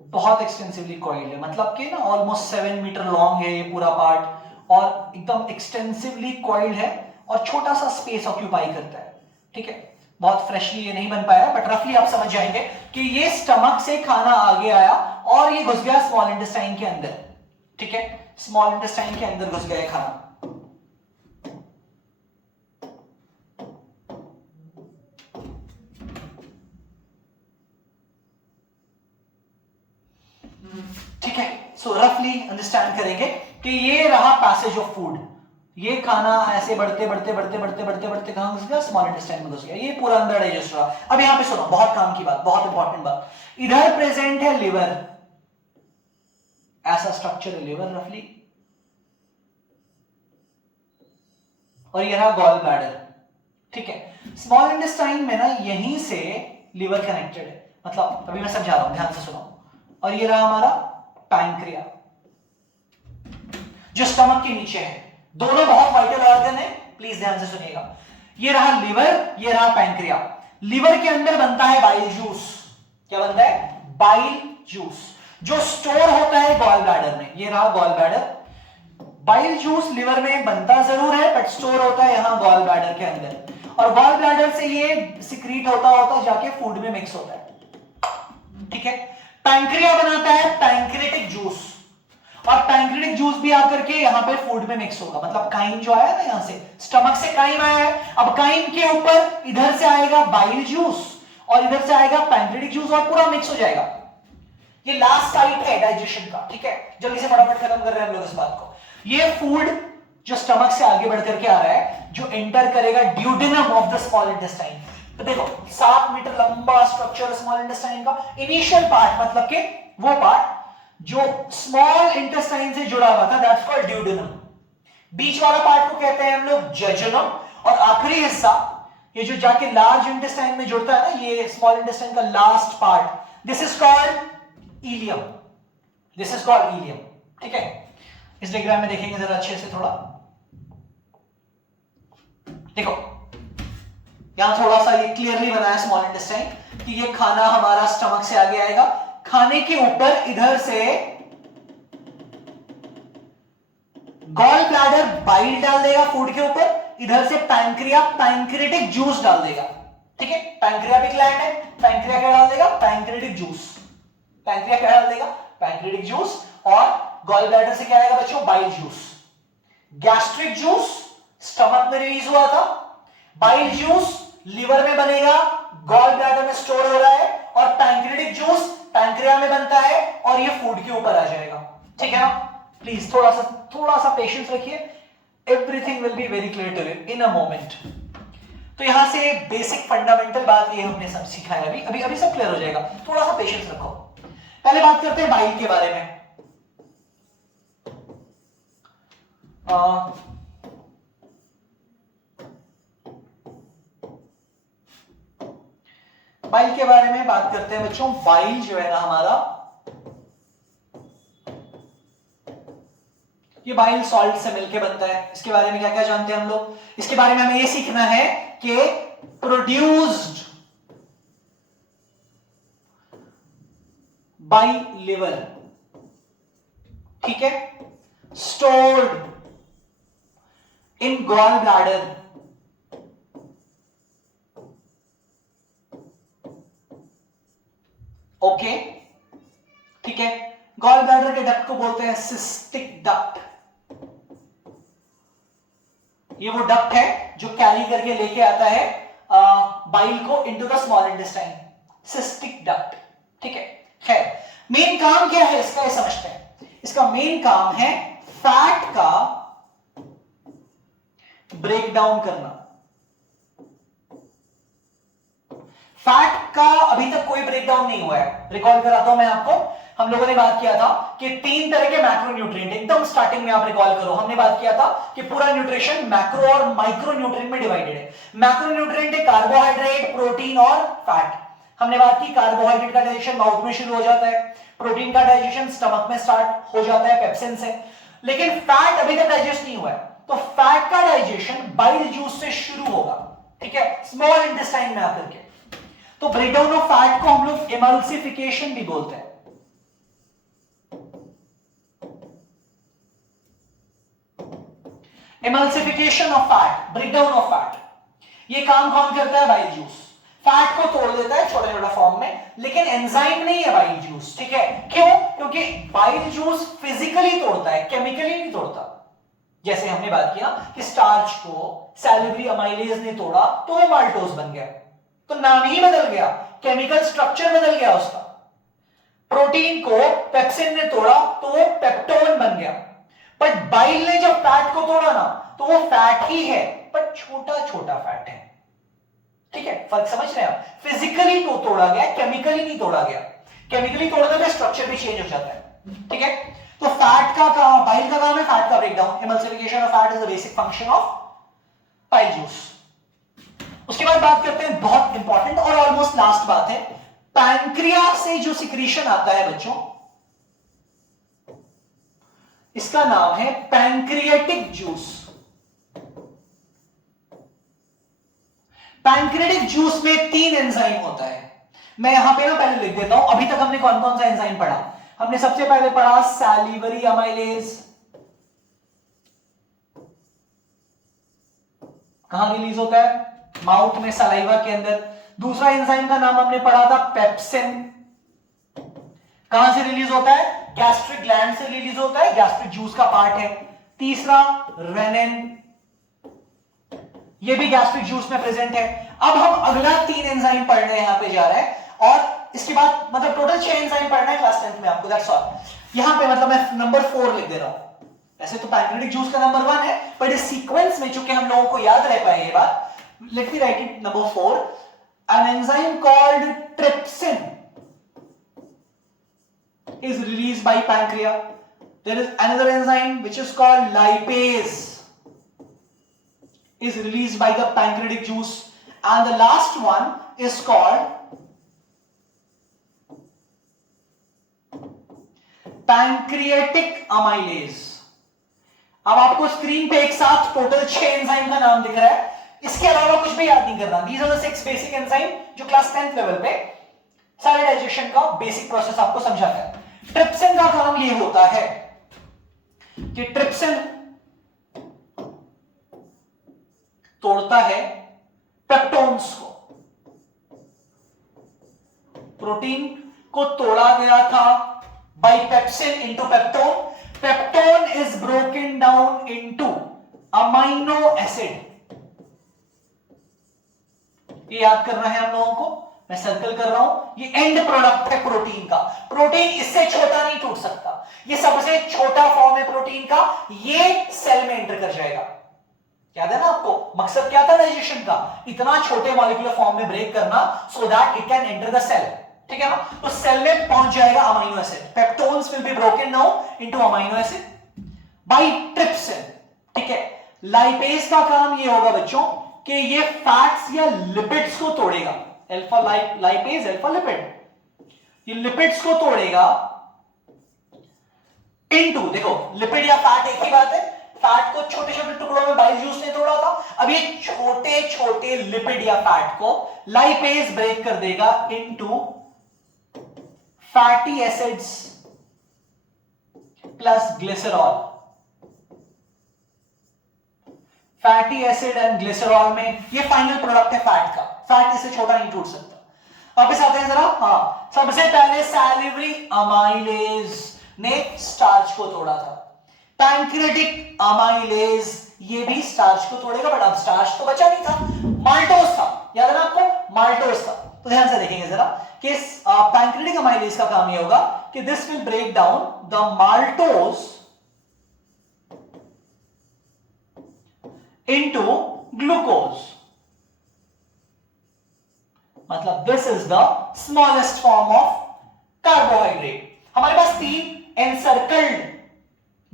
बहुत एक्सटेंसिवली कॉइल्ड है, मतलब कि ना ऑलमोस्ट 7 मीटर लॉन्ग है ये पूरा पार्ट, और एकदम एक्सटेंसिवली कॉइल्ड है, और छोटा सा स्पेस ऑक्यूपाई करता है, ठीक है। बहुत फ्रेशली ये नहीं बन पाया, बट रफली आप समझ जाएंगे कि ये स्टमक से खाना आगे आया और ये घुस गया स्मॉल इंटेस्टाइन के अंदर, ठीक है। स्मॉल इंटेस्टाइन के अंदर घुस गया खाना, ठीक है। सो रफली अंडरस्टैंड करेंगे कि ये रहा पैसेज ऑफ फूड, ये खाना ऐसे बढ़ते बढ़ते बढ़ते बढ़ते बढ़ते बढ़ते कहां घुस गया, स्मॉल इंटेस्टाइन में घुस गया, ये पूरा अंदर डाइजेस्ट हुआ। अब यहां पे सुनो, बहुत काम की बात, बहुत इंपॉर्टेंट बात, इधर प्रेजेंट है लिवर, ऐसा स्ट्रक्चर है लिवर रफली, और ये रहा गॉल ब्लैडर, ठीक है। स्मॉल इंटेस्टाइन में ना यहीं से लिवर कनेक्टेड है, मतलब अभी मैं समझा रहा हूं, ध्यान से सुनो। और ये रहा हमारा पैंक्रिया जो स्टमक के नीचे है, दोनों बहुत वाइटल ऑर्गन है, प्लीज ध्यान से सुनिएगा। ये रहा लिवर, ये रहा पैंक्रिया। लिवर के अंदर बनता है बाइल जूस, क्या बनता है, बाइल जूस, जो स्टोर होता है गॉल ब्लैडर में, ये रहा gall bladder. Bile juice liver में बनता जरूर है, बट स्टोर होता है यहां गॉल ब्लैडर के अंदर, और गॉल ब्लैडर से ये सिक्रीट होता जाके फूड में मिक्स होता है, ठीक है। पैंक्रिया बनाता है पैंक्रेटिक जूस, और पैंक्रेटिक जूस भी आकर के यहां पे फूड में मिक्स होगा, मतलब काइम जो आया ना यहां से, स्टमक से काइम आया है, अब काइम के ऊपर इधर से आएगा बाइल जूस और इधर से आएगा पैंक्रेटिक जूस, और पूरा मिक्स हो जाएगा। ये लास्ट साइट है डाइजेशन का, ठीक है। जल्दी से फटाफट खत्म कर रहे हैं हम लोग इस बात को। ये फूड जो स्टमक से आगे बढ़ करके आ रहा है, जो एंटर करेगा duodenum of the small intestine. तो देखो 7 मीटर लंबा स्ट्रक्चर स्मॉल इंटेस्टाइन का, इनिशियल पार्ट मतलब कि वो पार्ट जो स्मॉल इंटेस्टाइन से जुड़ा हुआ था, दैट्स कॉल्ड ड्यूडेनम। बीच वाला पार्ट को कहते हैं हम लोग जेजुनम, और आखिरी हिस्सा ये जो जाके लार्ज इंटेस्टाइन में जुड़ता है ना, ये स्मॉल इंटेस्टाइन का last part, this is called ileum, this is called ileum, ठीक है। इस डायग्राम में देखेंगे जरा अच्छे से, थोड़ा देखो यहां थोड़ा सा ये क्लियरली बनाया स्मॉल इंटेस्टाइन कि ये खाना हमारा स्टमक से आगे आएगा, खाने के ऊपर इधर से गॉल ब्लैडर बाइल डाल देगा फूड के ऊपर, इधर से पैंक्रिया पैंक्रेटिक जूस डाल देगा, ठीक है। पैंक्रिया भी ग्लैंड है, पैंक्रिया क्या डाल देगा, पैंक्रेटिक जूस, पैंक्रिया क्या डाल देगा, पैंक्रेटिक जूस, और गॉल ब्लैडर से क्या आएगा बच्चों, bile juice. Gastric juice stomach में रिलीज हुआ था, बाइल जूस लिवर में बनेगा, गॉल ब्लैडर में स्टोर हो रहा है, और पैंक्रेटिक जूस पैंक्रिया में बनता है और ये फूड के ऊपर आ जाएगा, ठीक है ना। प्लीज थोड़ा सा पेशेंस रखिए, everything will be very clear to you in a moment. तो यहां से बेसिक फंडामेंटल बात ये हमने सब सीखा है, अभी अभी अभी सब क्लियर हो जाएगा, थोड़ा सा पेशेंस रखो। पहले बात करते हैं बाइल के बारे में। बाइल के बारे में बात करते हैं बच्चों। बाइल जो है ना हमारा, ये बाइल सॉल्ट से मिलके बनता है। इसके बारे में क्या क्या जानते हैं हम लोग? इसके बारे में हमें ये सीखना है कि प्रोड्यूस्ड बाय लिवर, ठीक है, stored in gall bladder, okay, ठीक है। गॉल ब्लैडर के डक्ट को बोलते हैं सिस्टिक डक्ट। ये वो डक्ट है जो कैरी करके लेके आता है बाइल को into the small intestine, cystic duct, ठीक है। खैर, मेन काम क्या है इसका, ये समझते हैं। इसका मेन काम है फैट का ब्रेक डाउन करना। फैट का अभी तक कोई ब्रेकडाउन नहीं हुआ है। रिकॉल कराता हूं मैं आपको, हम लोगों ने बात किया था कि 3 तरह के मैक्रोन्यूट्रिएंट, एकदम स्टार्टिंग में आप रिकॉल करो, हमने बात किया था कि पूरा न्यूट्रिशन मैक्रो और माइक्रो न्यूट्रिएंट में डिवाइडेड है। मैक्रोन्यूट्रिएंट है कार्बोहाइड्रेट, प्रोटीन और फैट। हमने बात की कार्बोहाइड्रेट का डाइजेशन माउथ में शुरू हो जाता है, प्रोटीन का डाइजेशन स्टमक में स्टार्ट हो जाता है पेप्सिन से, लेकिन फैट अभी तक डाइजेस्ट नहीं हुआ है। तो फैट का डाइजेशन बाइल जूस से शुरू होगा, ठीक है, स्मॉल इंटेस्टाइन में आकर के। तो ब्रेकडाउन ऑफ फैट को हम लोग इमल्सिफिकेशन भी बोलते हैं। Emulsification of fat, breakdown of fat, ये काम कौन करता है? Bile juice. फैट को तोड़ देता है छोटा छोटा फॉर्म में, लेकिन एंजाइम नहीं है बाइल जूस, ठीक है। क्यों? क्योंकि बाइल जूस फिजिकली तोड़ता है, केमिकली नहीं तोड़ता। जैसे हमने बात किया कि स्टार्च को सैलिवरी अमाइलेज ने तोड़ा तो वो माल्टोज बन गया, तो नाम ही बदल गया, केमिकल स्ट्रक्चर बदल गया उसका। प्रोटीन को पेप्सिन ने तोड़ा तो वो पेप्टोन बन गया। बट बाइल ने जब फैट को तोड़ा ना, तो वो फैट ही है, पर छोटा छोटा फैट है, ठीक है। फर्क समझ रहे हैं आप? फिजिकली तो तोड़ा गया, केमिकली नहीं तोड़ा गया। केमिकली तोड़ने पे स्ट्रक्चर भी चेंज हो जाता है, ठीक है। तो फैट का काम, बाइल का काम है फैट का breakdown. Emulsification of fat is the basic function of bile juice. उसके बाद बात करते हैं बहुत इंपॉर्टेंट और ऑलमोस्ट लास्ट बात है, पैंक्रियास से जो सिक्रीशन आता है बच्चों, इसका नाम है पैंक्रियाटिक जूस। पैंक्रियाटिक जूस में 3 एंजाइम होता है। मैं यहां पे ना पहले लिख देता हूं, अभी तक हमने कौन कौन सा एंजाइम पढ़ा? हमने सबसे पहले पढ़ा सैलिवरी अमाइलेज, कहां रिलीज होता है? माउथ में, सलाइवा के अंदर। दूसरा एंजाइम का नाम हमने पढ़ा था पेप्सिन, कहां से रिलीज होता है? गैस्ट्रिक ग्लैंड से रिलीज होता है, गैस्ट्रिक जूस का पार्ट है। तीसरा रेनिन, ये भी गैस्ट्रिक जूस में प्रेजेंट है। अब हम अगला 3 एंजाइम पढ़ने यहां पे जा रहे हैं, और इसके बाद मतलब टोटल 6 एंजाइम पढ़ना है क्लास 10th में आपको, दैट्स ऑल। यहां पे मतलब मैं नंबर 4 लिख दे रहा हूं। ऐसे तो पैंक्रियाटिक जूस का नंबर 1 है, बट इस सीक्वेंस में चूंकि हम लोगों को याद रह पाए ये बात, let me write it number 4, an enzyme called trypsin is released by pancreas. There is another enzyme which is called lipase is released by the pancreatic juice, and the last one is called pancreatic amylase. अब आपको screen पे एक साथ total 6 enzyme का नाम दिख रहा है, इसके अलावा कुछ भी याद नहीं करना। These are the 6 basic enzyme जो क्लास 10th लेवल पे सारे डाइजेशन का बेसिक प्रोसेस आपको समझाता है। ट्रिप्सिन का काम ये होता है कि ट्रिप्सिन तोड़ता है पेप्टोन्स को। प्रोटीन को तोड़ा गया था by pepsin into peptone. Peptone is broken down into amino acid. ये याद करना है हम लोगों को, मैं सर्कल कर रहा हूं। ये एंड प्रोडक्ट है प्रोटीन का। प्रोटीन इससे छोटा नहीं टूट सकता, ये सबसे छोटा फॉर्म है प्रोटीन का, ये सेल में एंटर कर जाएगा। याद है ना आपको, मकसद क्या था डाइजेशन का, इतना छोटे मॉलिक्यूलर फॉर्म में ब्रेक करना so that it can enter the cell, ठीक है ना। तो सेल में पहुंच जाएगा amino acid, peptones will be broken now into amino acid by trypsin, ठीक है। लाइपेज का काम ये होगा बच्चों कि ये फैट्स या लिपिड्स को तोड़ेगा, अल्फा लाइपेज अल्फा लिपिड, ये लिपिड्स को तोड़ेगा इनटू, देखो लिपिड या फैट एक ही बात है, फैट को छोटे छोटे टुकड़ों में बाइल जूस ने तोड़ा था, अब ये छोटे छोटे लिपिड या फैट को लाइपेज ब्रेक कर देगा into fatty acids plus glycerol. Fatty acid and glycerol में ये फाइनल प्रोडक्ट है फैट का, फैट इससे छोटा नहीं टूट सकता। वापस आते हैं जरा, हाँ सबसे पहले सैलिवरी अमाइलेज ने स्टार्च को तोड़ा था, पैंक्रेटिक अमाइलेज ये भी स्टार्च को तोड़ेगा, बट अब स्टार्च तो बचा नहीं था, माल्टोज था, याद है ना आपको, माल्टोज था। तो ध्यान से देखेंगे जरा कि पैंक्रेटिक अमाइलेज का काम ये होगा कि this will break down the maltose into glucose, मतलब this is the smallest form of carbohydrate. हमारे पास तीन एनसर्कल्ड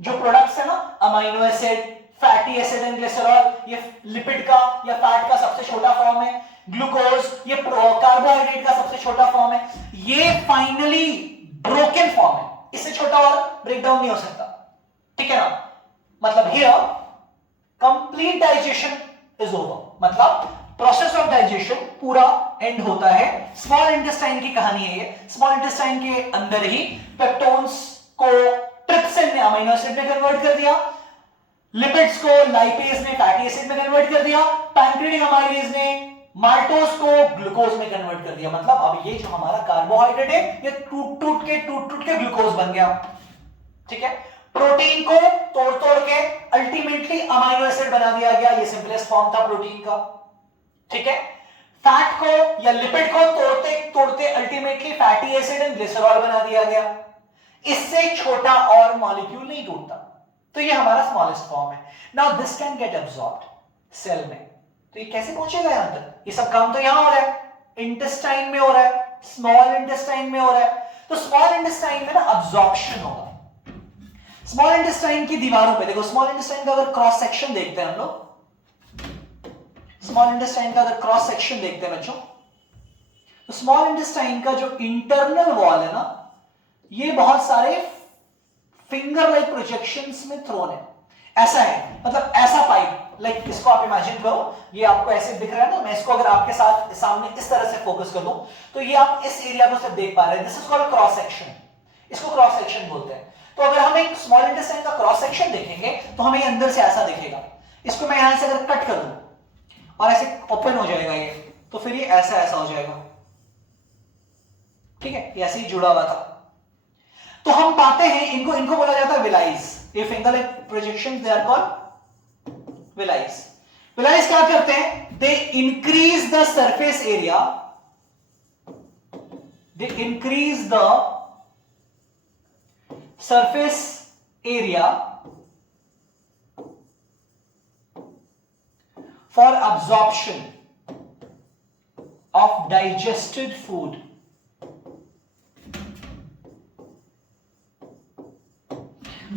जो प्रोडक्ट्स है ना, amino acid, fatty acid and glycerol, ये लिपिड का या फैट का सबसे छोटा फॉर्म है, ग्लूकोज ये कार्बोहाइड्रेट का सबसे छोटा फॉर्म है, ये फाइनली ब्रोकन फॉर्म है, इससे छोटा और ब्रेकडाउन नहीं हो सकता, ठीक है ना। मतलब here complete digestion is over, मतलब प्रोसेस ऑफ डाइजेशन पूरा एंड होता है। स्मॉल इंटेस्टाइन की कहानी है ये, स्मॉल इंटेस्टाइन के अंदर ही पेप्टोन्स को ट्रिप्सिन ने अमीनो एसिड में कन्वर्ट कर दिया, लिपिड्स को लाइपेज ने फैटी एसिड में कन्वर्ट कर दिया, पैंक्रेटिक अमाइलेज ने माल्टोज को ग्लूकोज में कन्वर्ट कर दिया। मतलब अब ये जो हमारा कार्बोहाइड्रेट है ये टूट टूट के ग्लूकोज बन गया, ठीक है। प्रोटीन को तोड़ तोड़ के अल्टीमेटली अमीनो एसिड बना दिया गया, ये सिंपलेस्ट फॉर्म था प्रोटीन का, ठीक है। फैट को या लिपिड को तोड़ते तोड़ते ultimately fatty acid and glycerol बना दिया गया, इससे छोटा और मॉलिक्यूल नहीं टूटता, तो ये हमारा स्मॉलेस्ट फॉर्म है। Now this can get absorbed cell में, तो ये कैसे पहुंचेगा यहां तक, ये सब काम तो यहां हो रहा है, इंटेस्टाइन में हो रहा है, स्मॉल इंटेस्टाइन में हो रहा है। तो स्मॉल इंटेस्टाइन में ना अब्सॉर्प्शन होगा, स्मॉल इंटेस्टाइन की दीवारों पे देखो, स्मॉल इंटेस्टाइन का अगर क्रॉस सेक्शन देखते हैं हम लोग, स्मॉल इंटेस्टाइन का अगर क्रॉस सेक्शन देखते हैं बच्चों, तो स्मॉल इंटेस्टाइन का जो इंटरनल वॉल है ना, ये बहुत सारे फिंगर लाइक प्रोजेक्शंस में थ्रोन है, ऐसा है, मतलब ऐसा पाइप, लाइक इसको आप इमेजिन करो, ये आपको ऐसे दिख रहा है ना, मैं इसको अगर आपके साथ सामने इस तरह से फोकस कर दूं तो ये आप इस एरिया को सिर्फ देख पा रहे हैं, this is called cross section, इसको क्रॉस सेक्शन बोलते हैं। तो अगर हम एक स्मॉल इंटेस्टाइन का क्रॉस सेक्शन देखेंगे तो हमें अंदर से ऐसा दिखेगा, इसको मैं यहां से अगर कट कर दूं और ऐसे ओपन हो जाएगा ये, तो फिर ये ऐसा ऐसा हो जाएगा, ठीक है, ये ऐसे ही जुड़ा हुआ था। तो हम पाते हैं इनको, इनको बोला जाता है विलाइज, ये finger like projections they are called villi. Villi क्या करते हैं, they increase the surface area, they increase the surface area for absorption of digested food.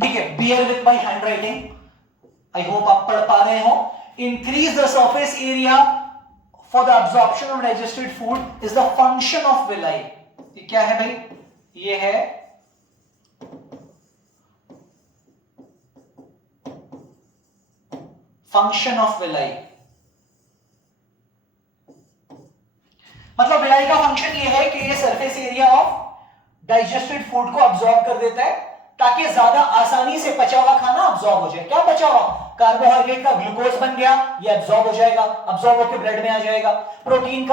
ठीक है, bear with my handwriting, I hope आप पढ़ पा रहे हो। Increase the surface area for the absorption of digested food is the function of villi। ये क्या है भाई, ये है फंक्शन ऑफ विलाई। मतलब विलाई का फंक्शन ये है कि ये surface area of digested food को अब्सॉर्ब कर देता है ताकि ज्यादा आसानी से पचा हुआ खाना अब्सॉर्ब हो जाए। क्या पचा हुआ, कार्बोहाइड्रेट का ग्लूकोज बन गया, ये अब्सॉर्ब हो जाएगा, अब्सॉर्ब होकर ब्लड में आ जाएगा। प्रोटीन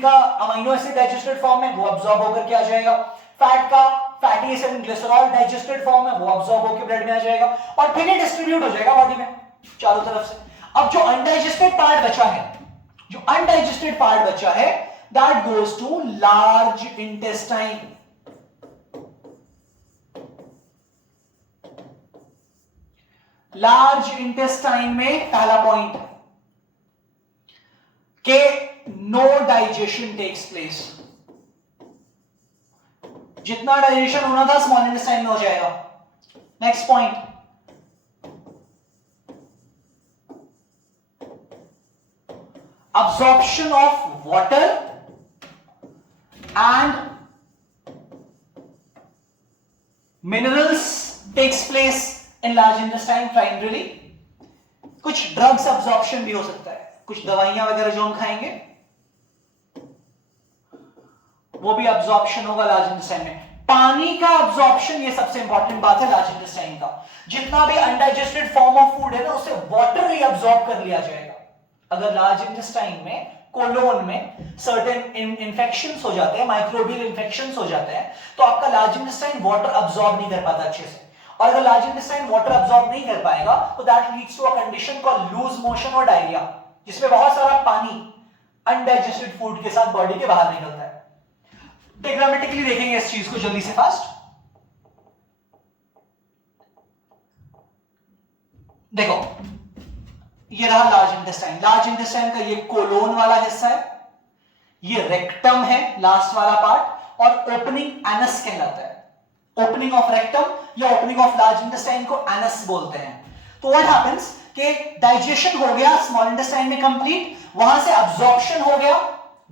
का अमीनो एसिड डाइजेस्टेड फॉर्म में, वो अब्सॉर्ब होकर के आ जाएगा। फैट का fatty acid and glycerol digested form में, वो अब्सॉर्ब होकर ब्लड में आ जाएगा और फिर ये डिस्ट्रीब्यूट हो जाएगा बॉडी में चारों तरफ से। अब जो अनडाइजेस्टेड पार्ट बचा है, जो अनडाइजेस्टेड पार्ट बचा है, that goes to large intestine. Large intestine में पहला पॉइंट के नो डाइजेशन टेक्स प्लेस, जितना डाइजेशन होना था स्मॉल इंटेस्टाइन में हो जाएगा। Next point, absorption of water and minerals takes place in large intestine primarily। कुछ ड्रग्स absorption भी हो सकता है, कुछ दवाइयां वगैरह जो हम खाएंगे वो भी absorption होगा लार्ज इंटेस्टाइन में। पानी का absorption, ये सबसे इंपॉर्टेंट बात है लार्ज इंटेस्टाइन का। जितना भी अनडाइजेस्टेड फॉर्म ऑफ फूड है ना, उसे वाटर ही absorb कर लिया जाएगा। अगर लार्ज इंटेस्टाइन में, कोलोन में सर्टेन इंफेक्शंस हो जाते हैं, माइक्रोबियल इंफेक्शंस हो जाते हैं, तो आपका लार्ज इंटेस्टाइन वाटर अब्सॉर्ब नहीं कर पाता अच्छे से। और अगर लार्ज इंटेस्टाइन वाटर अब्सॉर्ब नहीं कर पाएगा तो that leads to a condition called loose motion और डायरिया, जिसमें बहुत सारा पानी अनडाइजेस्टेड फूड के साथ बॉडी के बाहर निकलता है। डायग्रामेटिकली देखेंगे इस चीज को जल्दी से फास्ट। देखो, ये रहा लार्ज इंटेस्टाइन। लार्ज इंटेस्टाइन का ये कोलोन वाला हिस्सा है, ये रेक्टम है लास्ट वाला पार्ट, और ओपनिंग एनस कहलाता है। ओपनिंग ऑफ रेक्टम या ओपनिंग ऑफ लार्ज इंटेस्टाइन को एनस बोलते हैं। तो व्हाट हैपेंस कि डाइजेशन हो गया स्मॉल इंटेस्टाइन में कंप्लीट, वहां से अब्जॉर्प्शन हो गया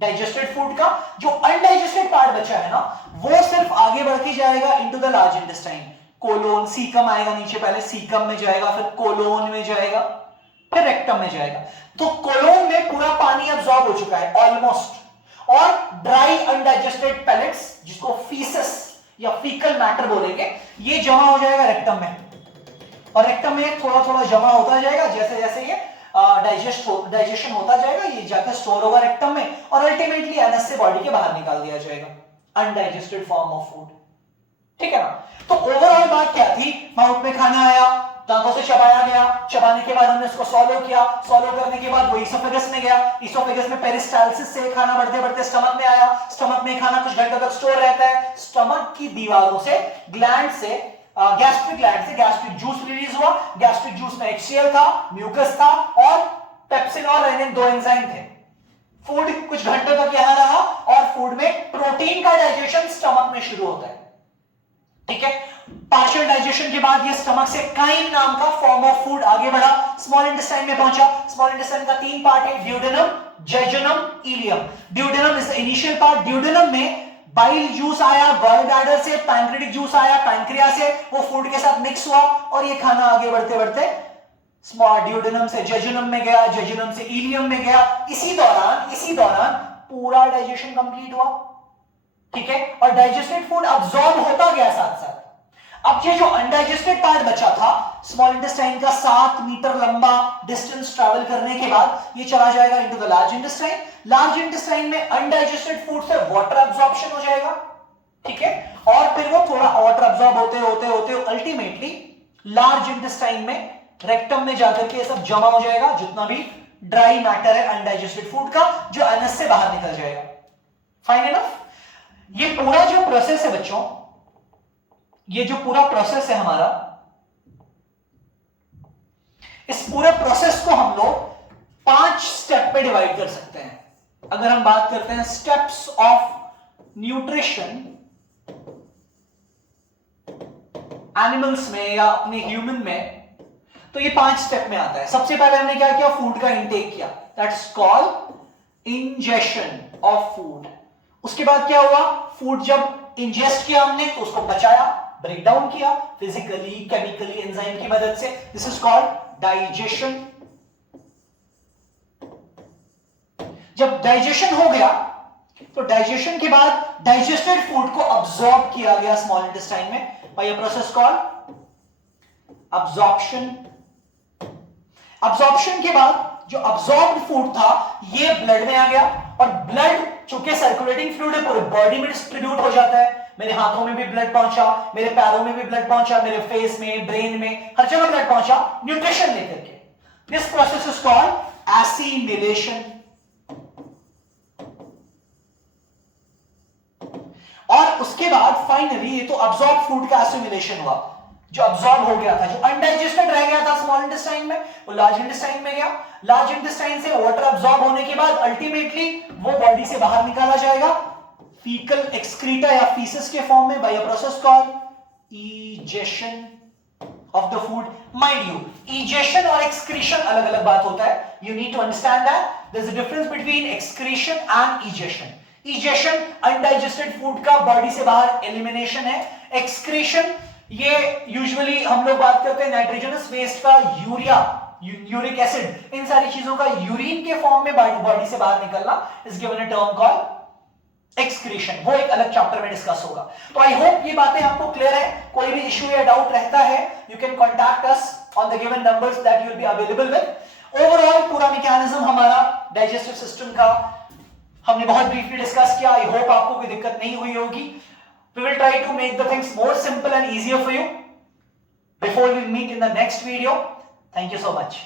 डाइजेस्टेड फूड का, जो अनडाइजेस्टेड पार्ट बचा है ना, वो सिर्फ आगे बढ़ के जाएगा into the large intestine. Colon, caecum आएगा नीचे, पहले सीकम में जाएगा, फिर कोलोन में जाएगा, फिर रेक्टम में जाएगा। तो कोलोन में पूरा पानी अब्सॉर्ब हो चुका है ऑलमोस्ट, और ड्राई अनडाइजेस्टेड पैलेट्स, जिसको फीसस या फीकल मैटर बोलेंगे, ये जमा हो जाएगा रेक्टम में। और रेक्टम में थोड़ा थोड़ा जमा होता जाएगा, जैसे जैसे ये डाइजेशन होता जाएगा, ये जाकर स्टोर होगा रेक्टम में, और अल्टीमेटली एनस से बॉडी के बाहर निकाल दिया जाएगा अनडाइजेस्टेड फॉर्म ऑफ फूड। ठीक है ना? तो ओवरऑल बात क्या थी? माउथ में खाना आया, दांतों से चबाया गया, चबाने के बाद हमने उसको सॉलो किया, सॉलो करने के बाद वो इसोफेगस में गया, इसोफेगस में पेरिस्टाल्सिस से खाना बढ़ते बढ़ते स्टमक में आया, स्टमक में खाना कुछ घंटों तक स्टोर रहता है, स्टमक की दीवारों से, ग्लैंड से, गैस्ट्रिक ग्लैंड से गैस्ट्रिक जूस रिलीज हुआ। गैस्ट्रिक जूस में HCl था, म्यूकस था, और पेप्सिन और रेनिन, दो एंजाइम थे। फूड कुछ घंटों तक यहां रहा, और फूड में प्रोटीन का डाइजेशन स्टमक में शुरू होता है। ठीक है? पार्शियल डाइजेशन के बाद ये स्टमक से काइम नाम का फॉर्म ऑफ फूड आगे बढ़ा, स्मॉल इंटेस्टाइन में पहुंचा। स्मॉल इंटेस्टाइन का तीन पार्ट है, duodenum, jejunum, ileum. Duodenum is the initial part. Duodenum में बाइल जूस आया गॉल ब्लैडर से, पैंक्रियाटिक जूस आया पैंक्रिया से, वो फूड के साथ मिक्स हुआ, और ये खाना आगे बढ़ते बढ़ते स्मॉल ड्यूडेनम से जेजुनम में गया, जेजुनम से इलियम में गया। इसी दौरान पूरा डाइजेशन कंप्लीट हुआ। ठीक है? और डाइजेस्टेड फूड अब्सॉर्ब होता गया साथ साथ। अब ये जो अनडाइजेस्टेड पार्ट बचा था स्मॉल इंटेस्टाइन का, 7 मीटर लंबा डिस्टेंस ट्रैवल करने के बाद ये चला जाएगा into the large intestine. Large intestine में अनडाइजेस्टेड फूड से वाटर अब्सॉर्प्शन हो जाएगा। ठीक है? और फिर वो थोड़ा वाटर अब्सॉर्ब होते होते होते अल्टीमेटली लार्ज इंटेस्टाइन में, रेक्टम में जाकर के सब जमा हो जाएगा, जितना भी ड्राई मैटर है अनडाइजेस्टेड फूड का, जो एनस से बाहर निकल जाएगा। Fine enough? ये पूरा जो प्रोसेस है बच्चों, ये जो पूरा प्रोसेस है हमारा, इस पूरे प्रोसेस को हम लोग 5 स्टेप पे डिवाइड कर सकते हैं। अगर हम बात करते हैं स्टेप्स ऑफ न्यूट्रिशन एनिमल्स में या अपने ह्यूमन में, तो ये 5 स्टेप में आता है। सबसे पहले हमने क्या किया? फूड का इंटेक किया, that's called ingestion of food. उसके बाद क्या हुआ? फूड जब इंजेस्ट किया हमने तो उसको पचाया, ब्रेक डाउन किया फिजिकली, केमिकली, एंजाइम की मदद से, दिस इज कॉल्ड डाइजेशन। जब डाइजेशन हो गया तो डाइजेशन के बाद डाइजेस्टेड फूड को अब्सॉर्ब किया गया स्मॉल इंटेस्टाइन में by a process called absorption. Absorption के बाद जो अब्सॉर्ब्ड फूड था ये ब्लड में आ गया, और ब्लड चूंकि सर्कुलेटिंग फ्लूइड है पूरे बॉडी में डिस्ट्रीब्यूट हो जाता है। मेरे हाथों में भी ब्लड पहुंचा, मेरे पैरों में भी ब्लड पहुंचा, मेरे फेस में, ब्रेन में, हर जगह ब्लड पहुंचा न्यूट्रिशन लेकर के। This process is called assimilation. और उसके बाद फाइनली ये तो अब्सॉर्ब फूड का एसिमिलेशन हुआ। जो अब्सॉर्ब हो गया था, जो अनडाइजेस्टेड रह गया था स्मॉल इंटेस्टाइन में, वो लार्ज इंटेस्टाइन में गया। लार्ज इंटेस्टाइन से वाटर अब्सॉर्ब होने के बाद अल्टीमेटली वो बॉडी से बाहर निकाला जाएगा फीकल एक्सक्रीटा या फीसिस के फॉर्म में, by a process called egestion of the food. Mind you, egestion और excretion अलग अलग बात होता है. You need to understand that there's a difference between excretion and egestion. Egestion undigested food का body से बाहर elimination है. Excretion ये usually हम लोग बात करते हैं नाइट्रोजनस वेस्ट का, यूरिया, यूरिक एसिड, इन सारी चीजों का यूरिन के फॉर्म में बॉडी से बाहर निकलना is given a term called excretion. वो एक अलग चैप्टर में डिस्कस होगा. तो आई होप ये बातें आपको क्लियर है. कोई भी इश्यू या डाउट रहता है, you can contact us on the given numbers that you will be available with. Overall पूरा मैकेनिज्म हमारा डाइजेस्टिव सिस्टम का हमने बहुत ब्रीफली डिस्कस किया. आई होप आपको कोई दिक्कत नहीं हुई होगी. We will try to make the things more simple and easier for you before we meet in the next video. Thank you so much.